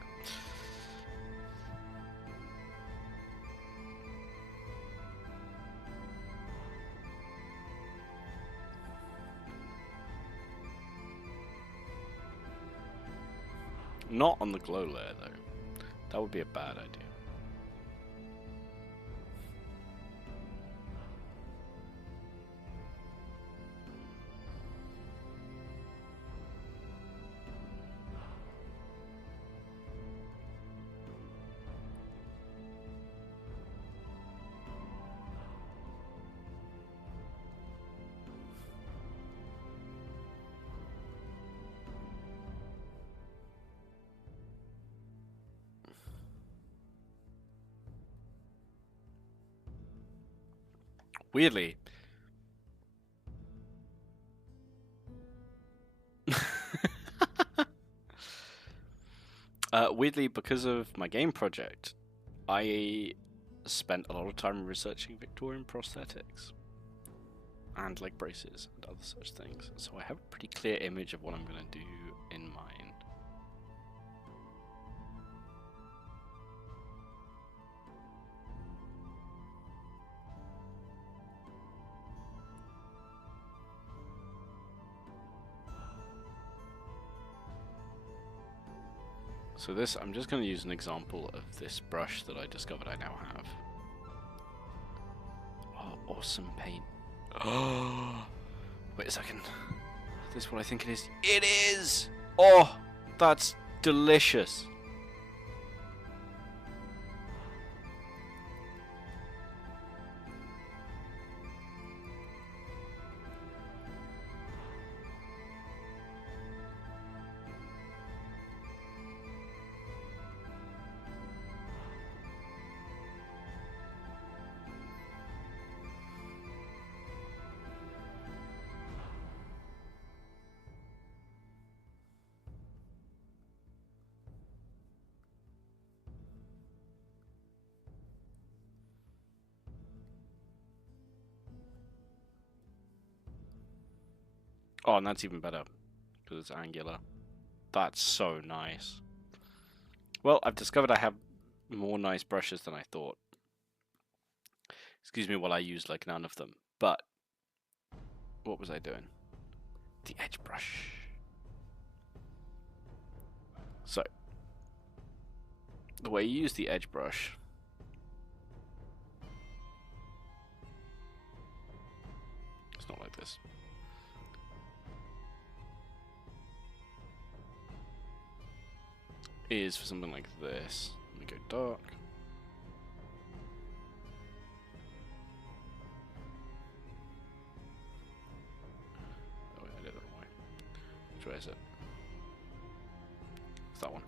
Not on the glow layer though. That would be a bad idea. Weirdly. Weirdly, because of my game project, I spent a lot of time researching Victorian prosthetics and leg braces and other such things, so I have a pretty clear image of what I'm going to do in mind. So this, I'm just going to use an example of this brush that I discovered I now have. Oh, awesome paint. Oh, wait a second. Is this what I think it is? It is! Oh, that's delicious. Oh, and that's even better, because it's angular. That's so nice. Well, I've discovered I have more nice brushes than I thought. Excuse me while I use like none of them. But, what was I doing? The edge brush. So, the way you use the edge brush it's not like this. Is for something like this. Let me go dark. Oh wait, I did it the wrong way. Which way is it? It's that one.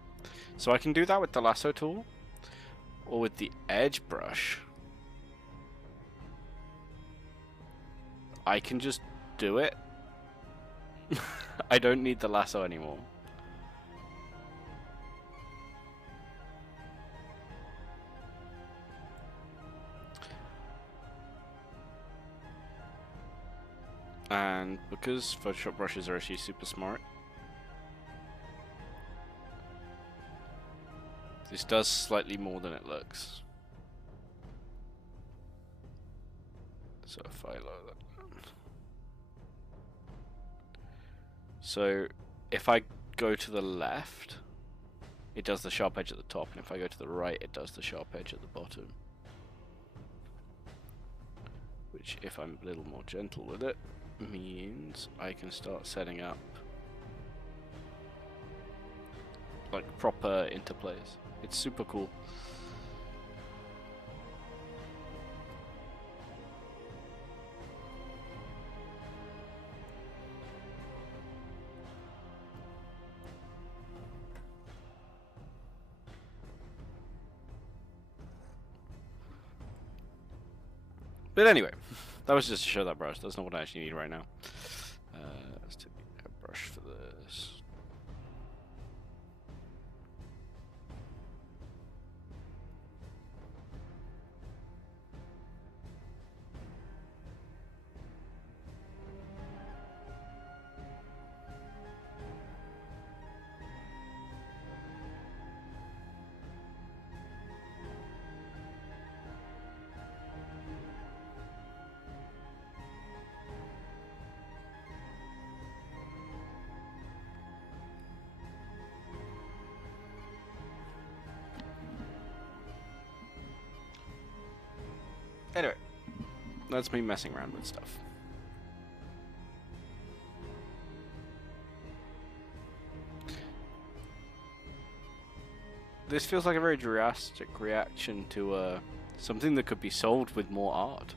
So I can do that with the lasso tool, or with the edge brush. I can just do it. I don't need the lasso anymore. And because Photoshop brushes are actually super smart, this does slightly more than it looks. So if I load that down. So if I go to the left, it does the sharp edge at the top, and if I go to the right, it does the sharp edge at the bottom. Which, if I'm a little more gentle with it, means I can start setting up like proper interplays. It's super cool. But anyway, that was just to show that brush. That's not what I actually need right now. Let's take a brush for this. Anyway, that's me messing around with stuff. This feels like a very drastic reaction to something that could be solved with more art.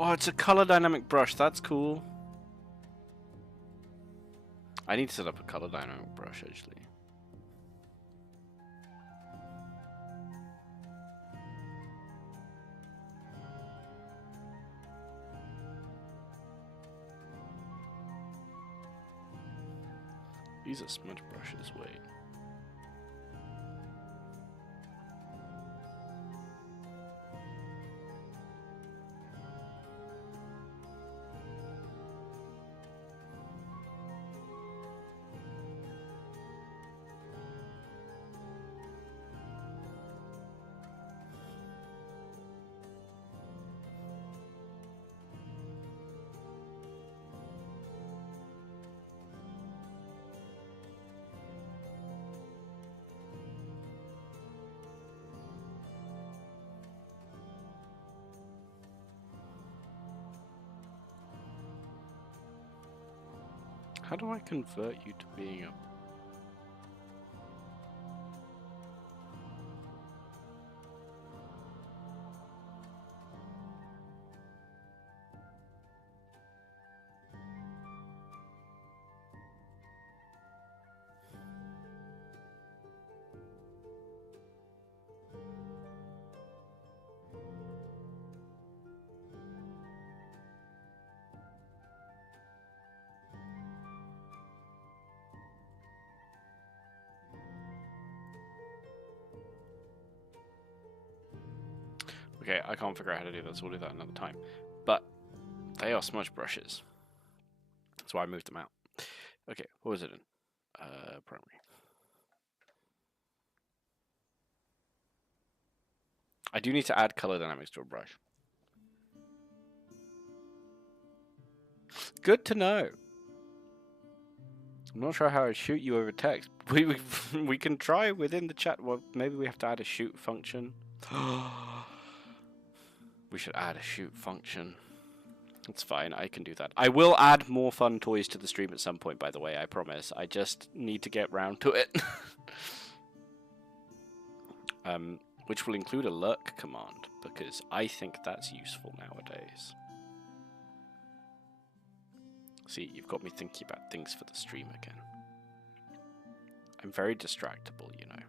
Oh, it's a color dynamic brush. That's cool. I need to set up a color dynamic brush, actually. These are smudge brushes, wait. How do I convert you to being a... Okay, I can't figure out how to do that, so we'll do that another time. But they are smudge brushes. That's why I moved them out. Okay, what was it in? Primary. I do need to add color dynamics to a brush. Good to know. I'm not sure how I shoot you over text. We can try within the chat. Well, maybe we have to add a shoot function. We should add a shoot function. It's fine, I can do that. I will add more fun toys to the stream at some point, by the way, I promise. I just need to get round to it. Which will include a lurk command, because I think that's useful nowadays. See, you've got me thinking about things for the stream again. I'm very distractible, you know.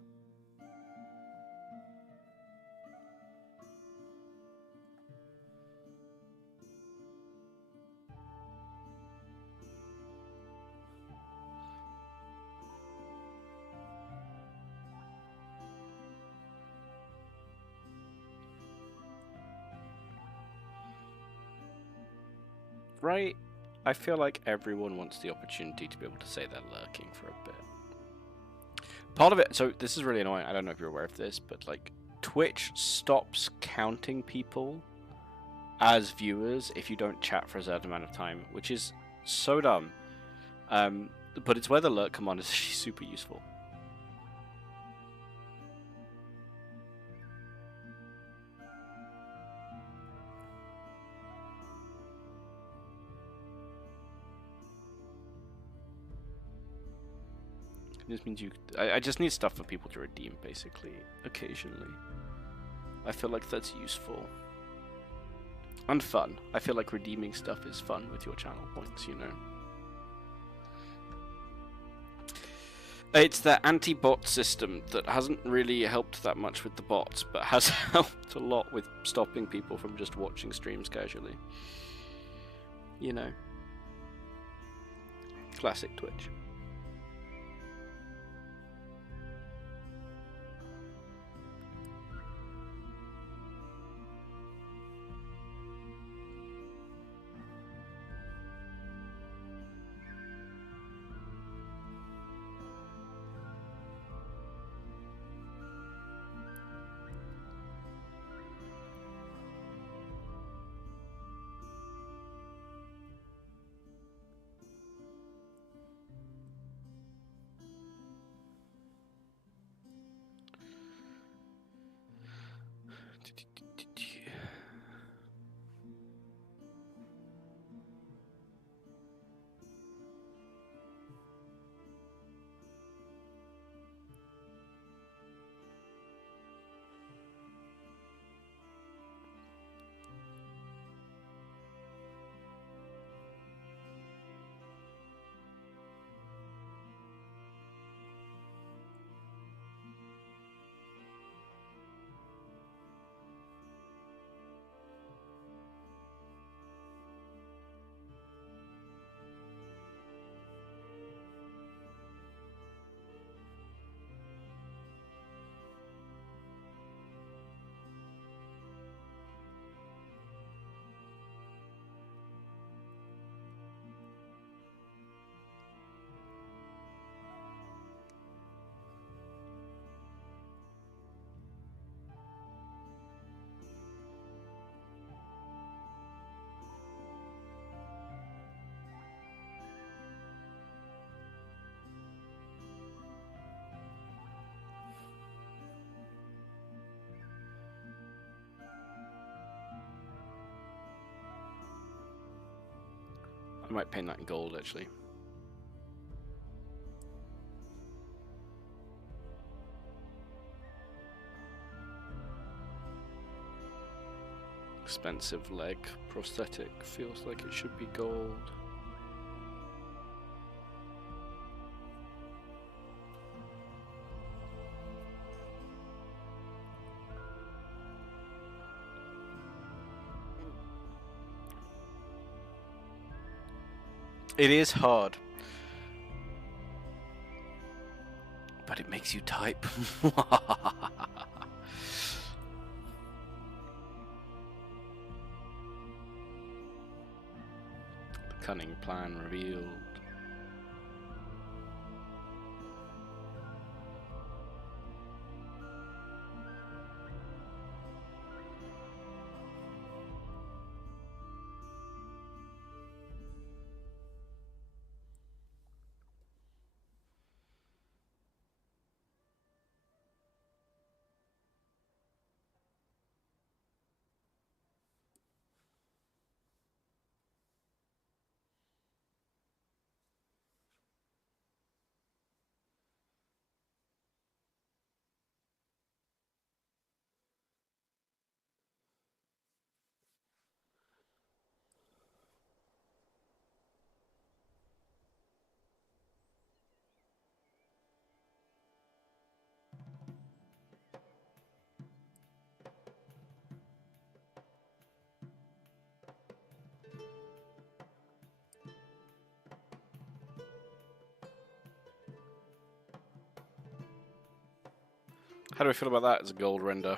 Right? I feel like everyone wants the opportunity to be able to say they're lurking for a bit. Part of it, so this is really annoying, I don't know if you're aware of this, but like Twitch stops counting people as viewers if you don't chat for a certain amount of time, which is so dumb. But it's where the lurk command is actually super useful. This means you... I just need stuff for people to redeem, basically, occasionally. I feel like that's useful. And fun. I feel like redeeming stuff is fun with your channel points, you know? It's the anti-bot system that hasn't really helped that much with the bots, but has helped a lot with stopping people from just watching streams casually. You know. Classic Twitch. I might paint that in gold, actually. Expensive leg prosthetic. Feels like it should be gold. It is hard, but it makes you type. cunning plan revealed. How do I feel about that as a gold render?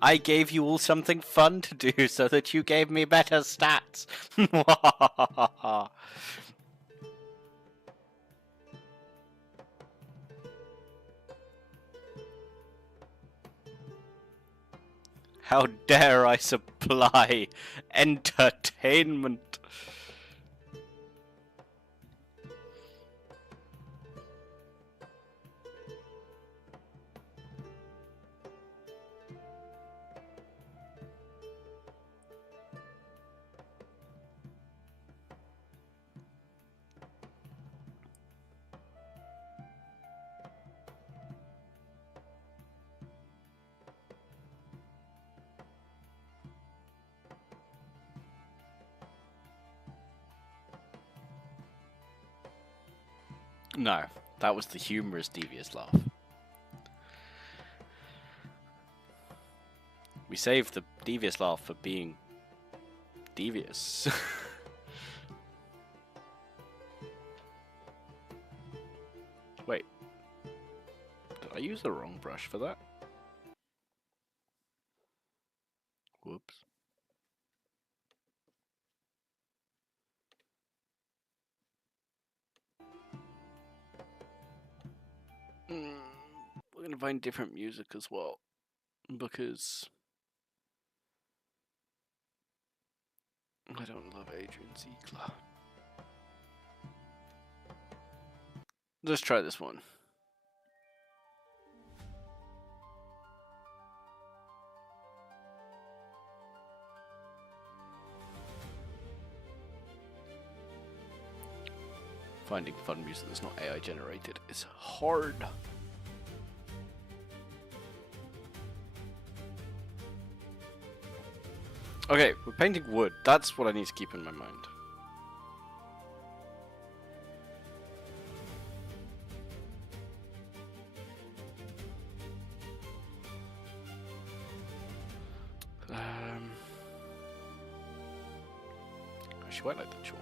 I gave you all something fun to do so that you gave me better stats. How dare I supply entertainment? No, that was the humorous devious laugh. We saved the devious laugh for being devious. Wait, did I use the wrong brush for that? Whoops. We're gonna find different music as well, because I don't love Adrian Ziegler. Let's try this one. Finding fun music that's not AI generated is hard. Okay, we're painting wood. That's what I need to keep in my mind. Actually, I like the chalk.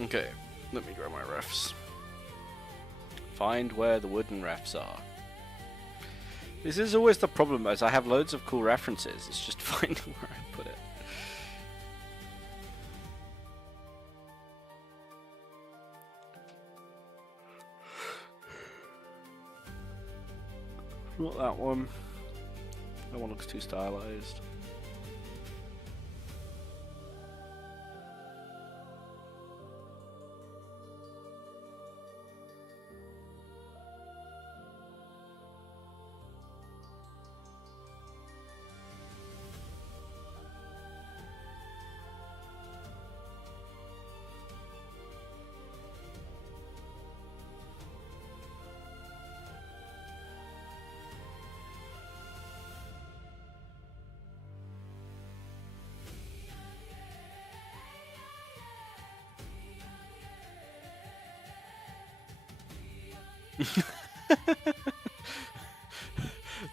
Okay, let me grab my refs. Find where the wooden refs are. This is always the problem, as I have loads of cool references. It's just finding where I put it. Not that one. That one looks too stylized.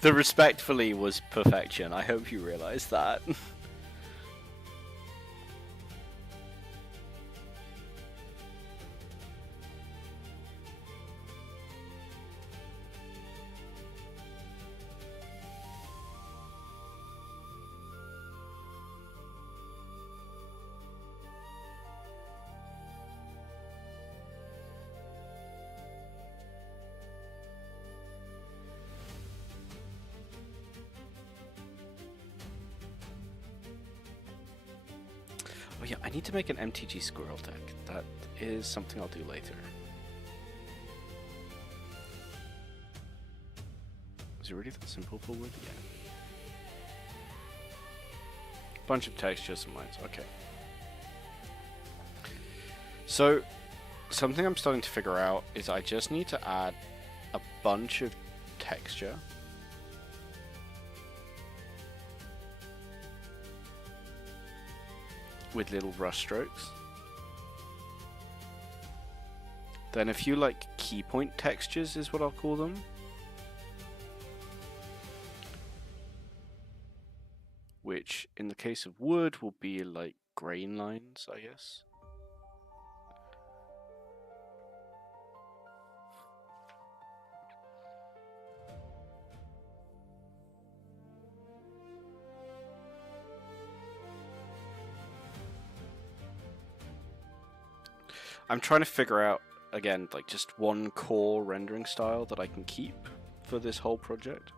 The respectfully was perfection. I hope you realize that. Oh yeah, I need to make an MTG squirrel deck. That is something I'll do later. Is it really that simple for wood? Yeah. Bunch of textures and lines. Okay. So, something I'm starting to figure out is I just need to add a bunch of texture. With little brush strokes. Then a few like key point textures is what I'll call them. Which in the case of wood will be like grain lines, I guess. I'm trying to figure out, again, like just one core rendering style that I can keep for this whole project.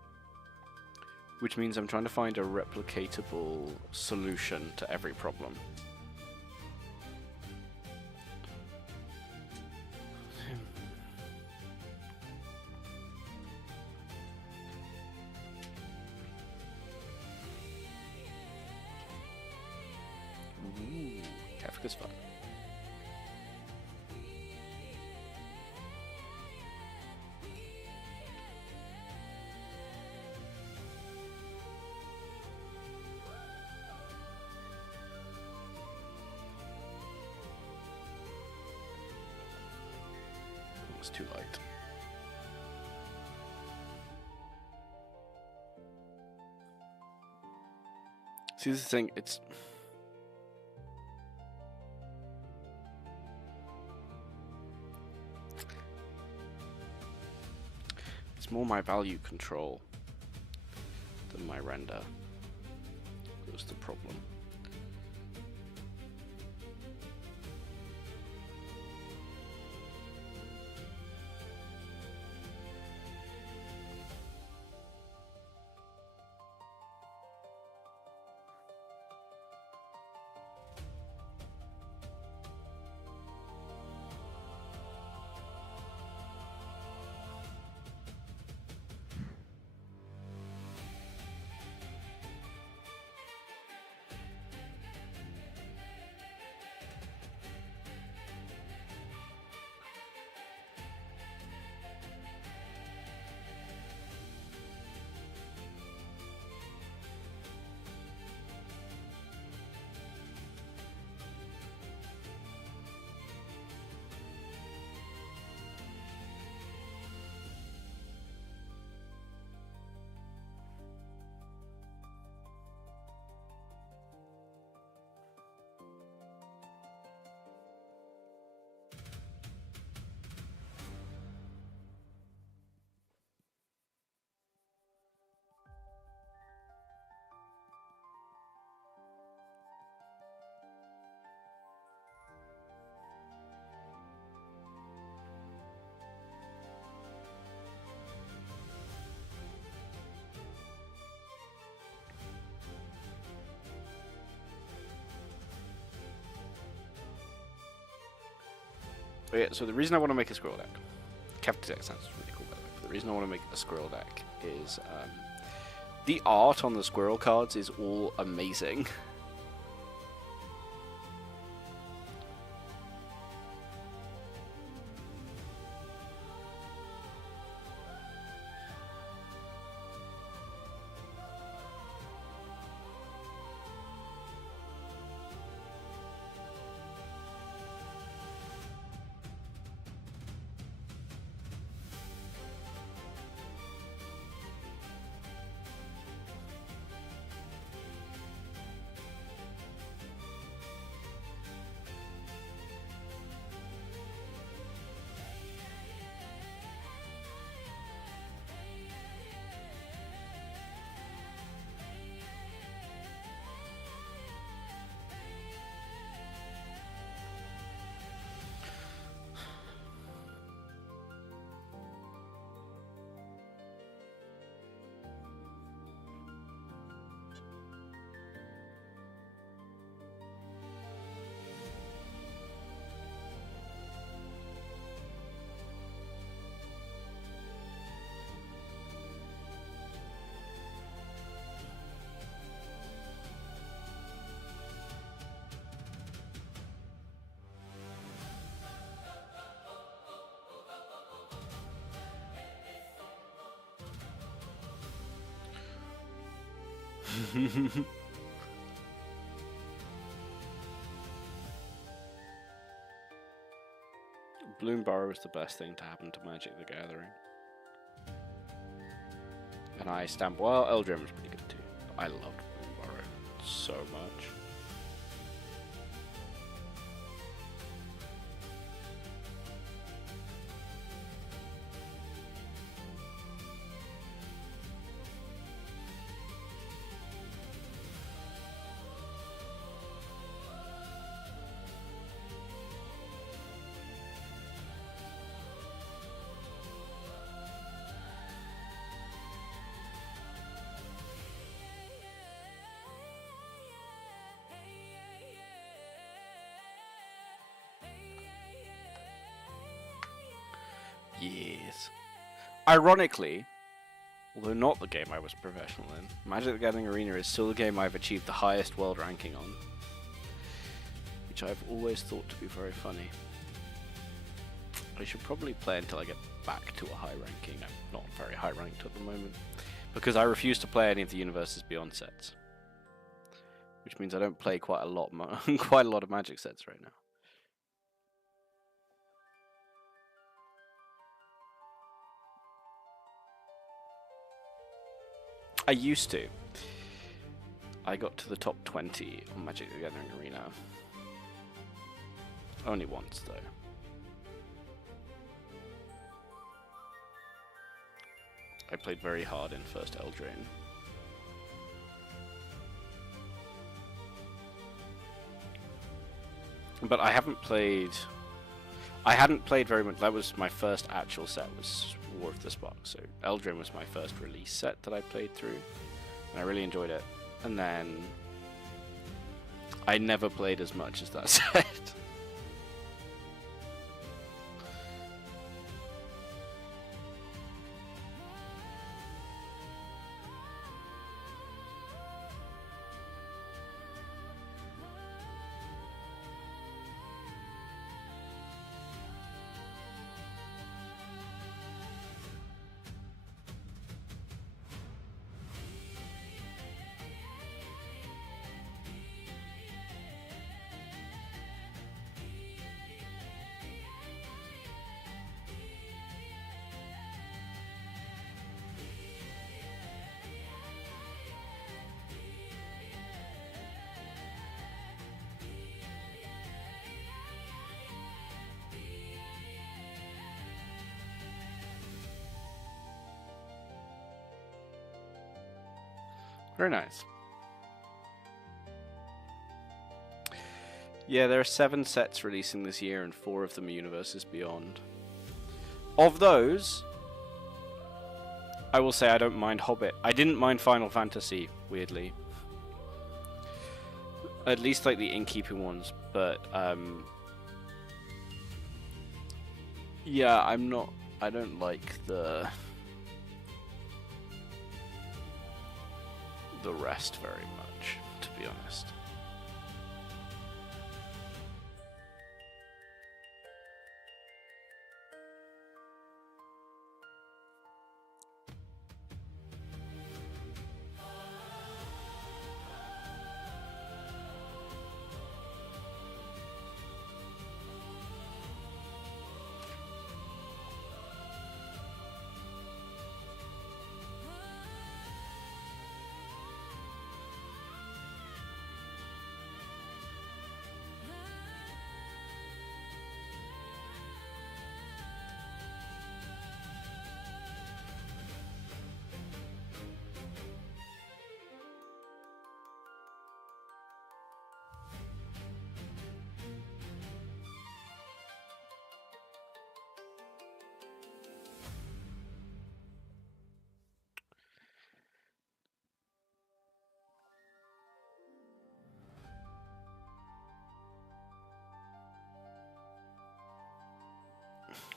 Which means I'm trying to find a replicatable solution to every problem. Ooh, Kafka's fun. It's too light. See, this thing, it's more my value control than my render. That's the problem. But yeah, so the reason I want to make a squirrel deck, Kafka deck sounds really cool by the way, but the reason I want to make a squirrel deck is the art on the squirrel cards is all amazing. Bloomburrow is the best thing to happen to Magic the Gathering. And I stand... Well, Eldrim was pretty good too. I loved Bloomburrow so much. Yes. Ironically, although not the game I was professional in, Magic the Gathering Arena is still the game I've achieved the highest world ranking on, which I've always thought to be very funny. I should probably play until I get back to a high ranking. I'm not very high ranked at the moment, because I refuse to play any of the Universes Beyond sets, which means I don't play quite a lot of Magic sets right now. I used to. I got to the top 20 on Magic the Gathering Arena. Only once, though. I played very hard in first Eldraine. But I hadn't played very much. That was my first actual set, was War of the Spark. So Eldraine was my first release set that I played through, and I really enjoyed it. And then I never played as much as that set. Very nice. Yeah, there are 7 sets releasing this year, and 4 of them are Universes Beyond. Of those, I will say I don't mind Hobbit. I didn't mind Final Fantasy, weirdly. At least like the Innkeeping ones, but yeah, I don't like the rest very much, to be honest.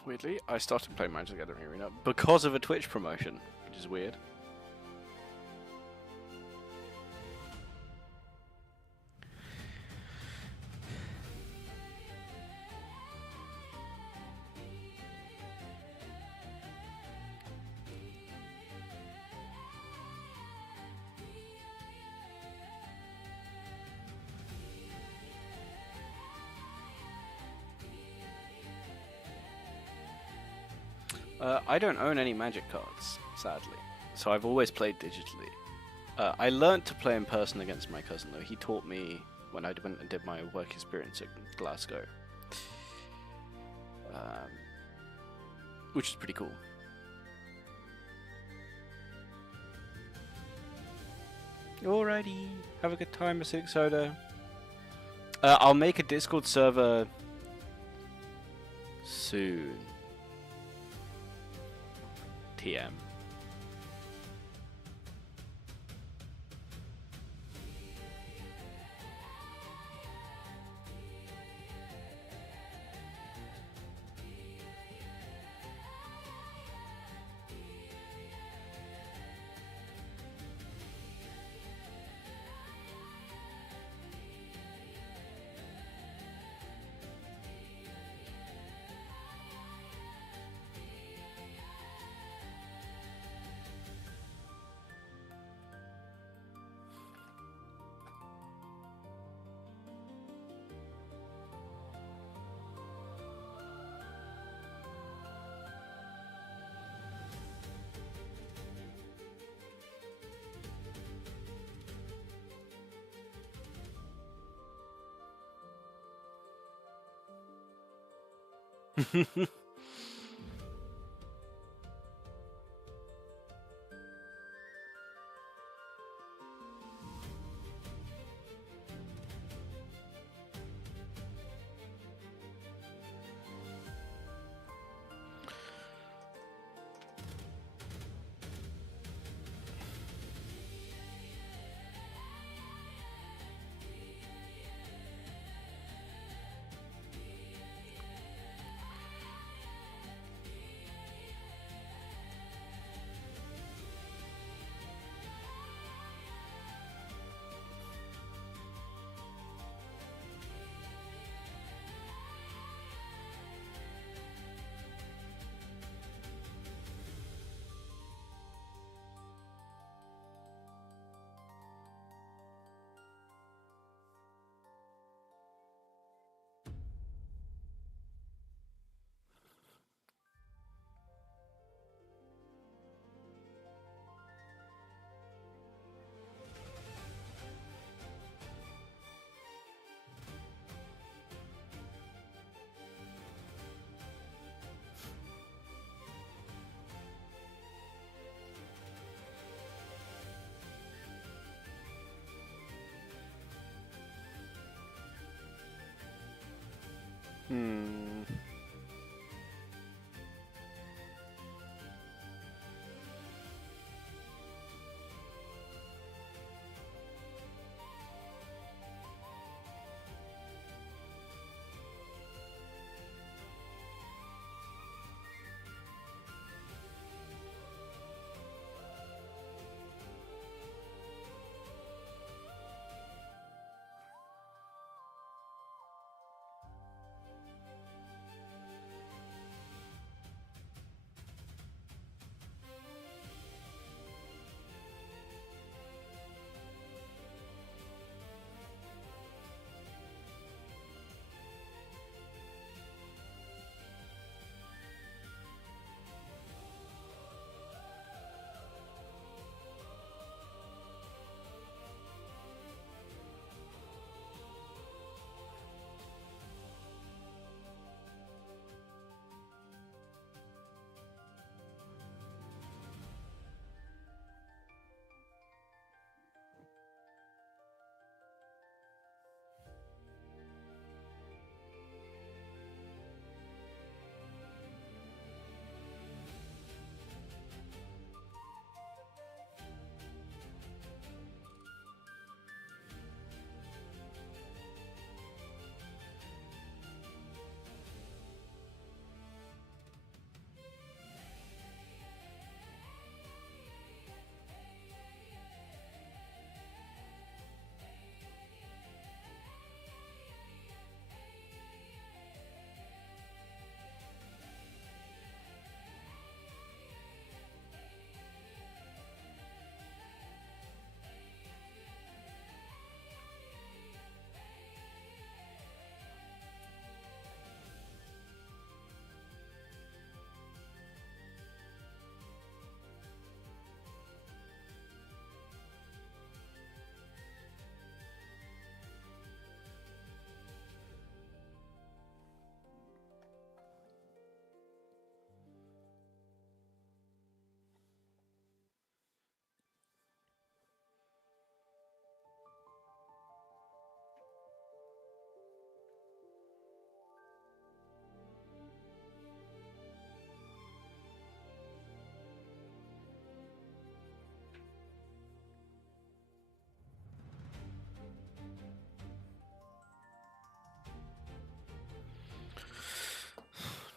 Weirdly, I started playing Magic the Gathering Arena because of a Twitch promotion, which is weird. I don't own any Magic cards, sadly, so I've always played digitally. I learnt to play in person against my cousin, though. He taught me when I went and did my work experience at Glasgow, which is pretty cool. Alrighty, have a good time, Acidic Soda. I'll make a Discord server soon. TM. Hmm.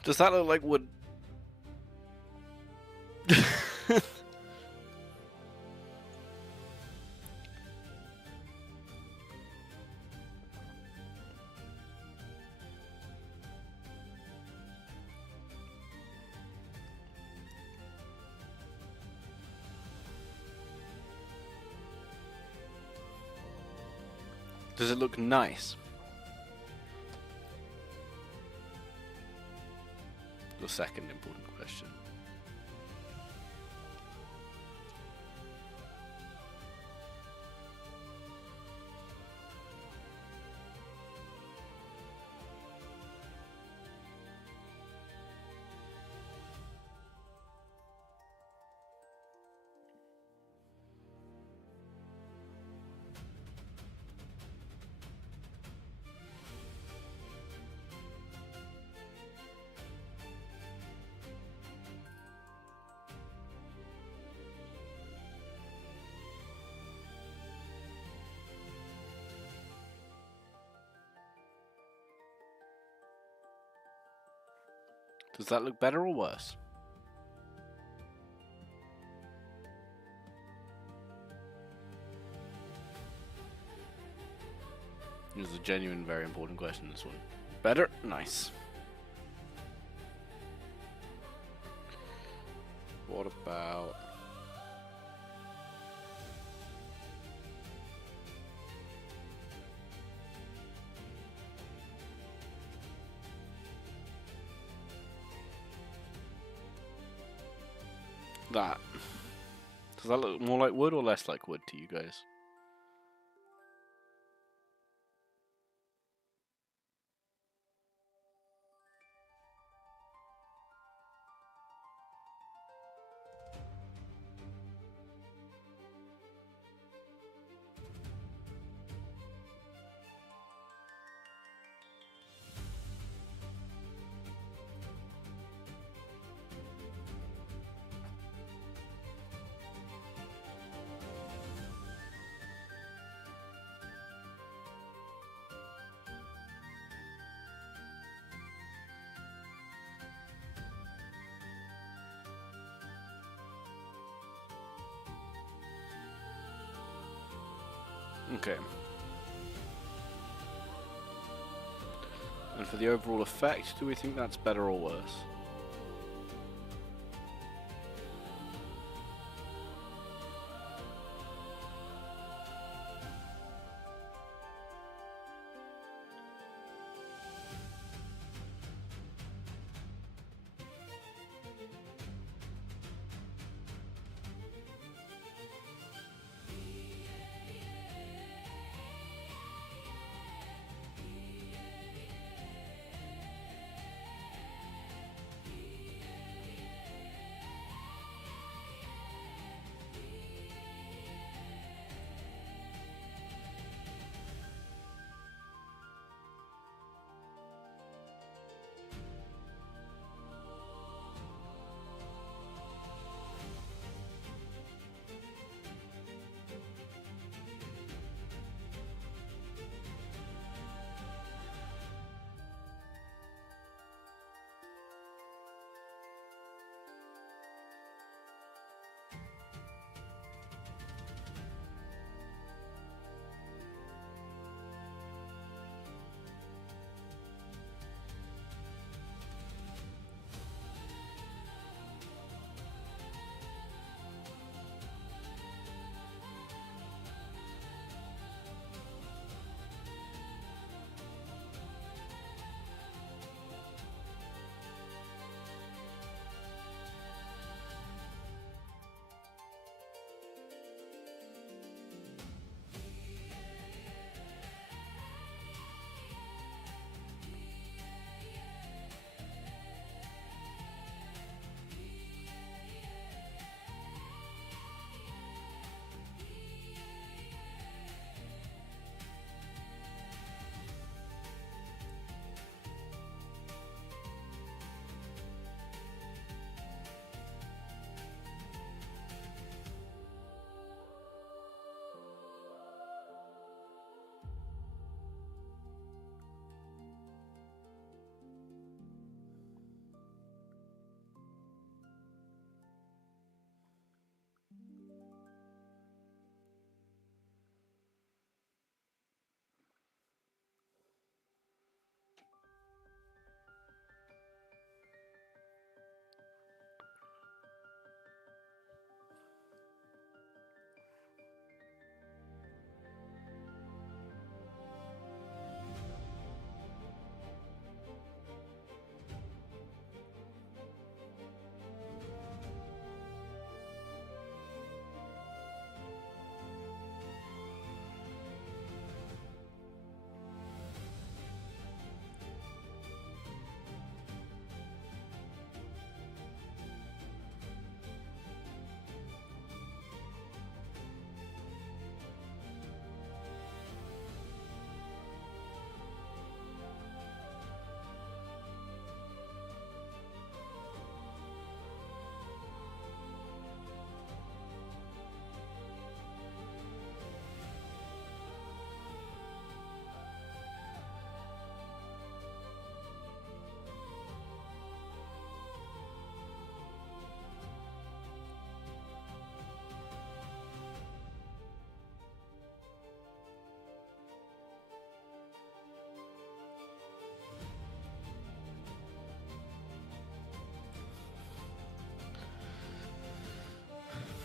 Does that look like wood? Does it look nice? The second important question. Does that look better or worse? This is a genuine, very important question, this one. Better? Nice. What about... that? Does that look more like wood or less like wood to you guys? Okay. And for the overall effect, do we think that's better or worse?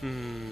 Hmm.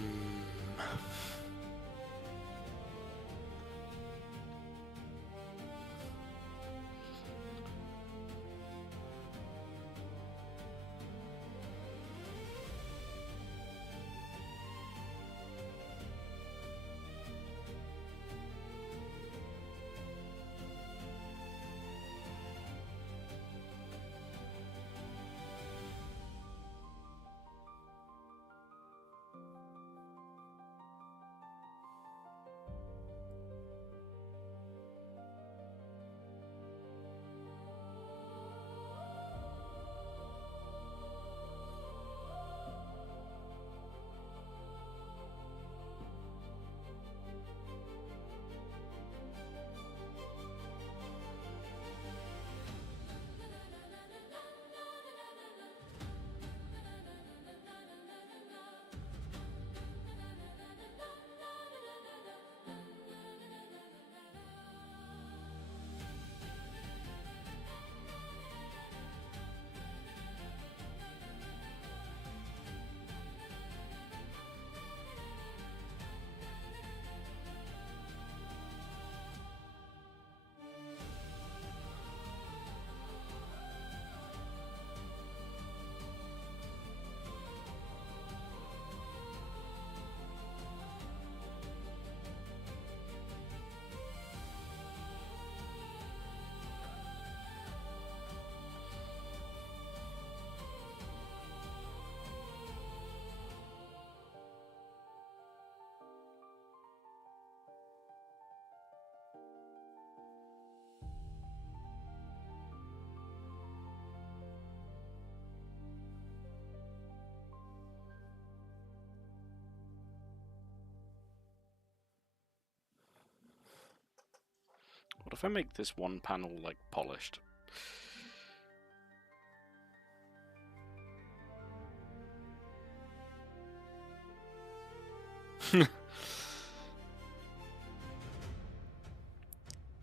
What if I make this one panel, like, polished?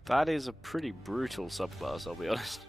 That is a pretty brutal subclass, I'll be honest.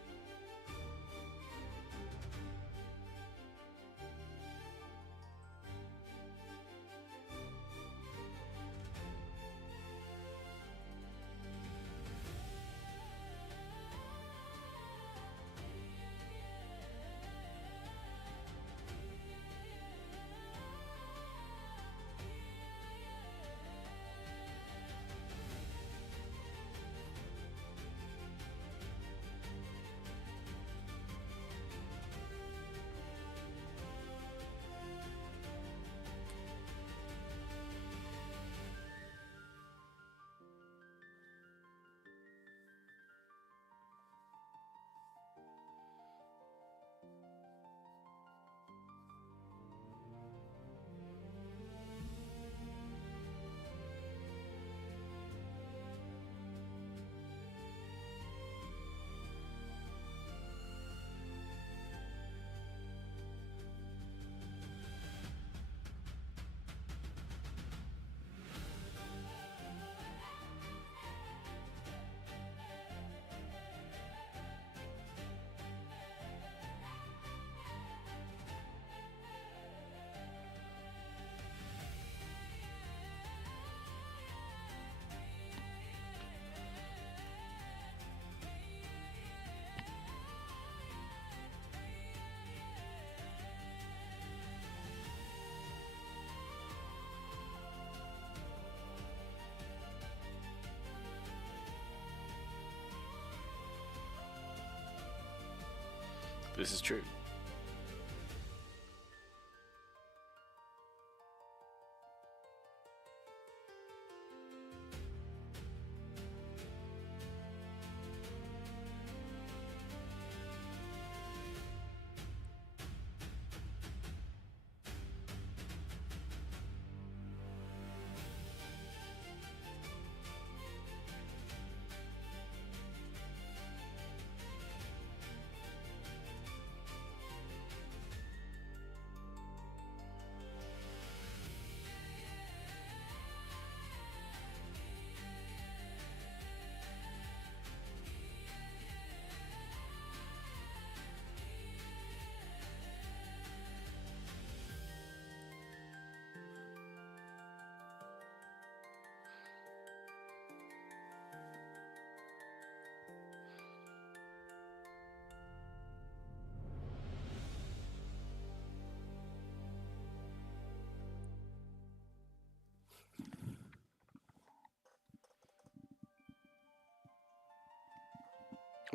This is true.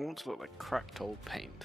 I want to look like cracked old paint.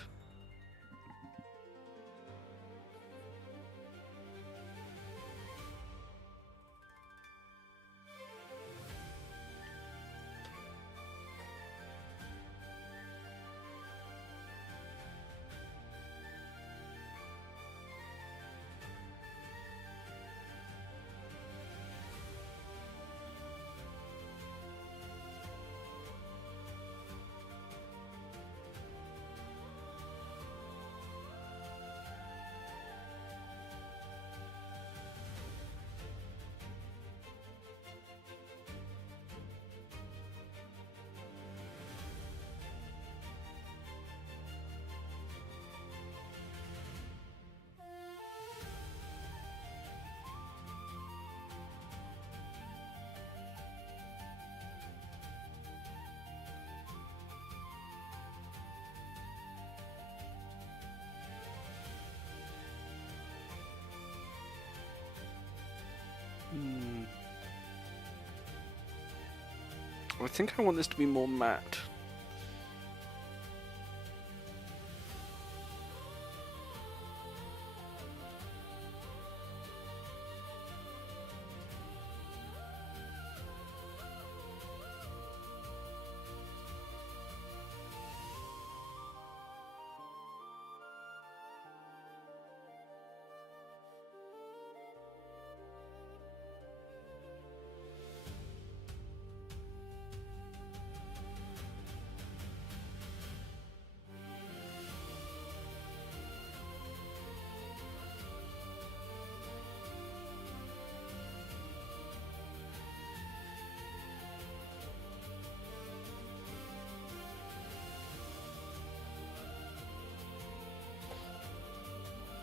I think I want this to be more matte.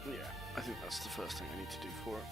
Yeah, I think that's the first thing I need to do for it.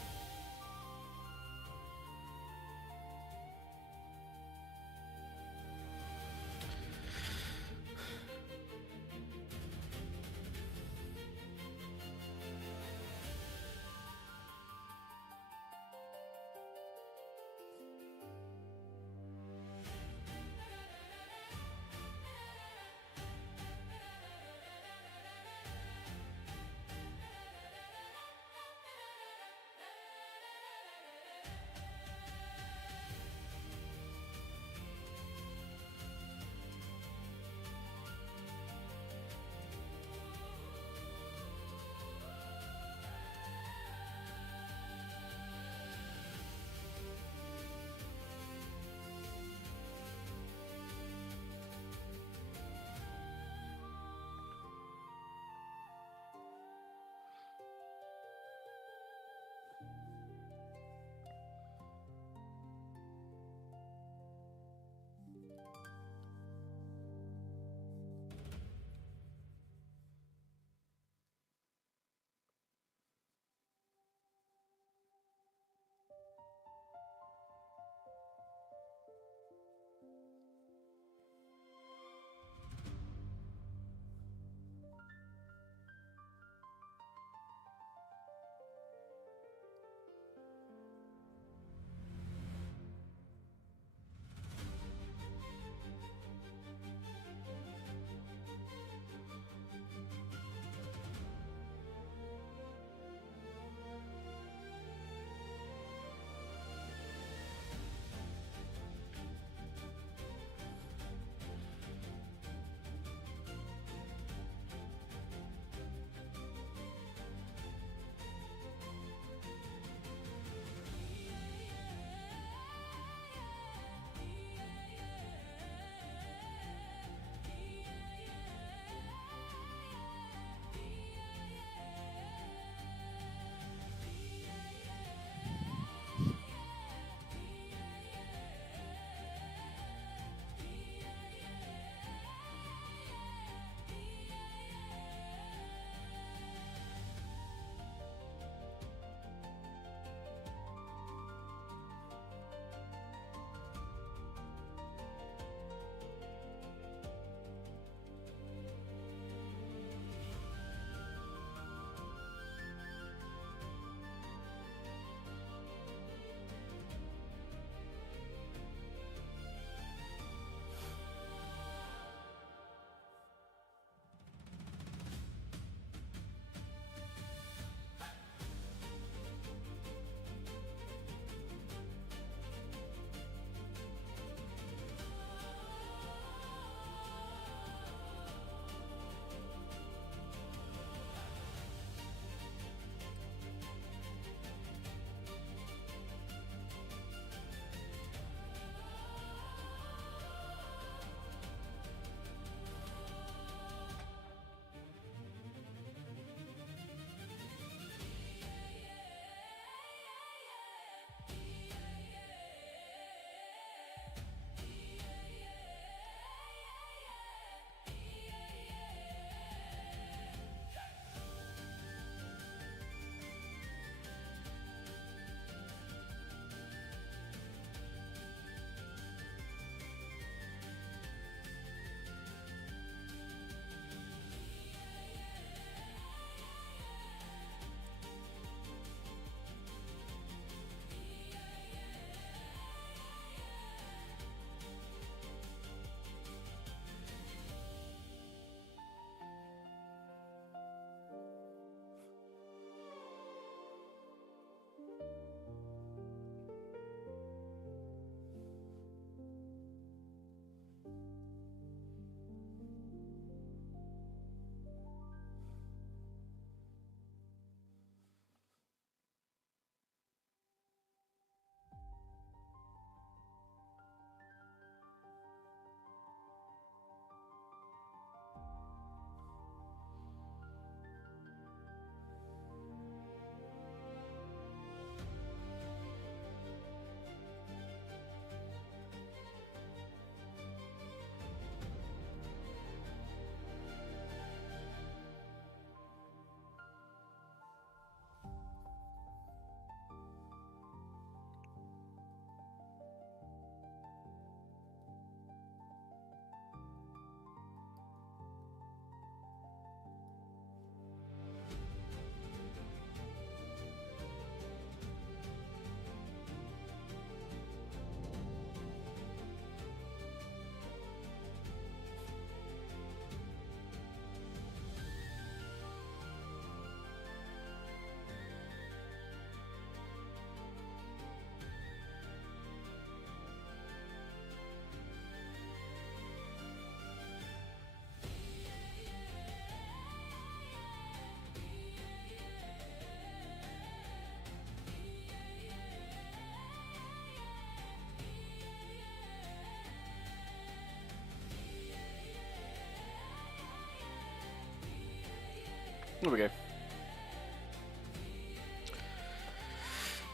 There we go.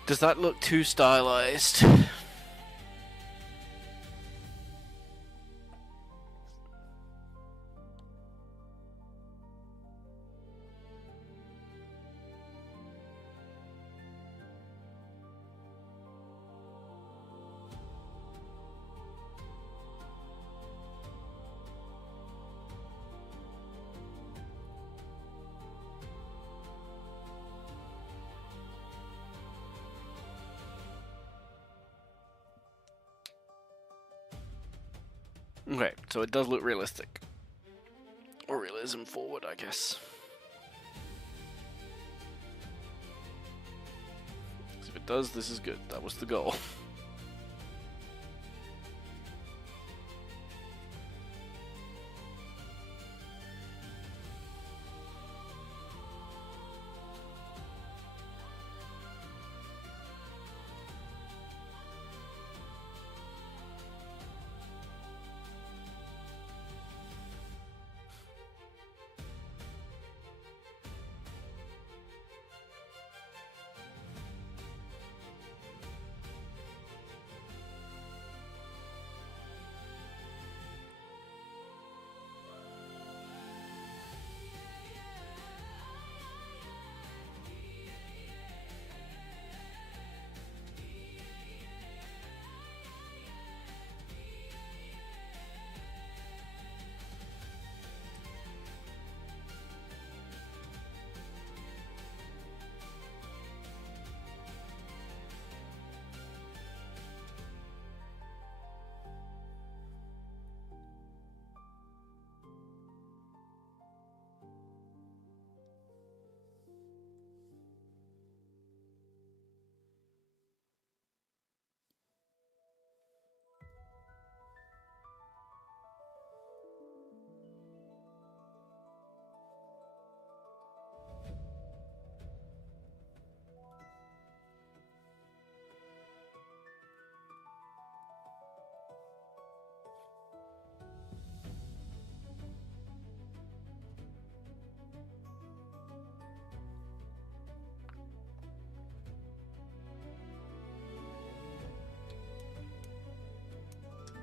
Does that look too stylized? Okay, so it does look realistic. Or realism forward, I guess. If it does, this is good. That was the goal.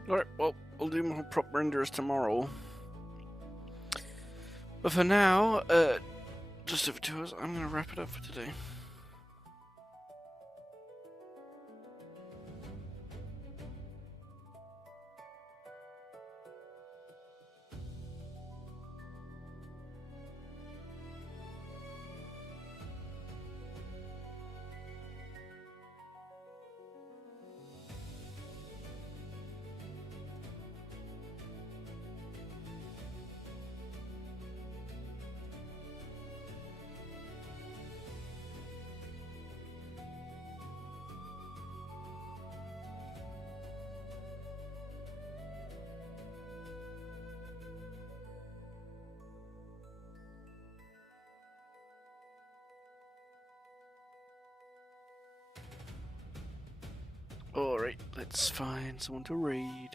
Alright, well, I'll do more prop renders tomorrow. But for now, just over 2 hours, I'm going to wrap it up for today. Alright, let's find someone to raid.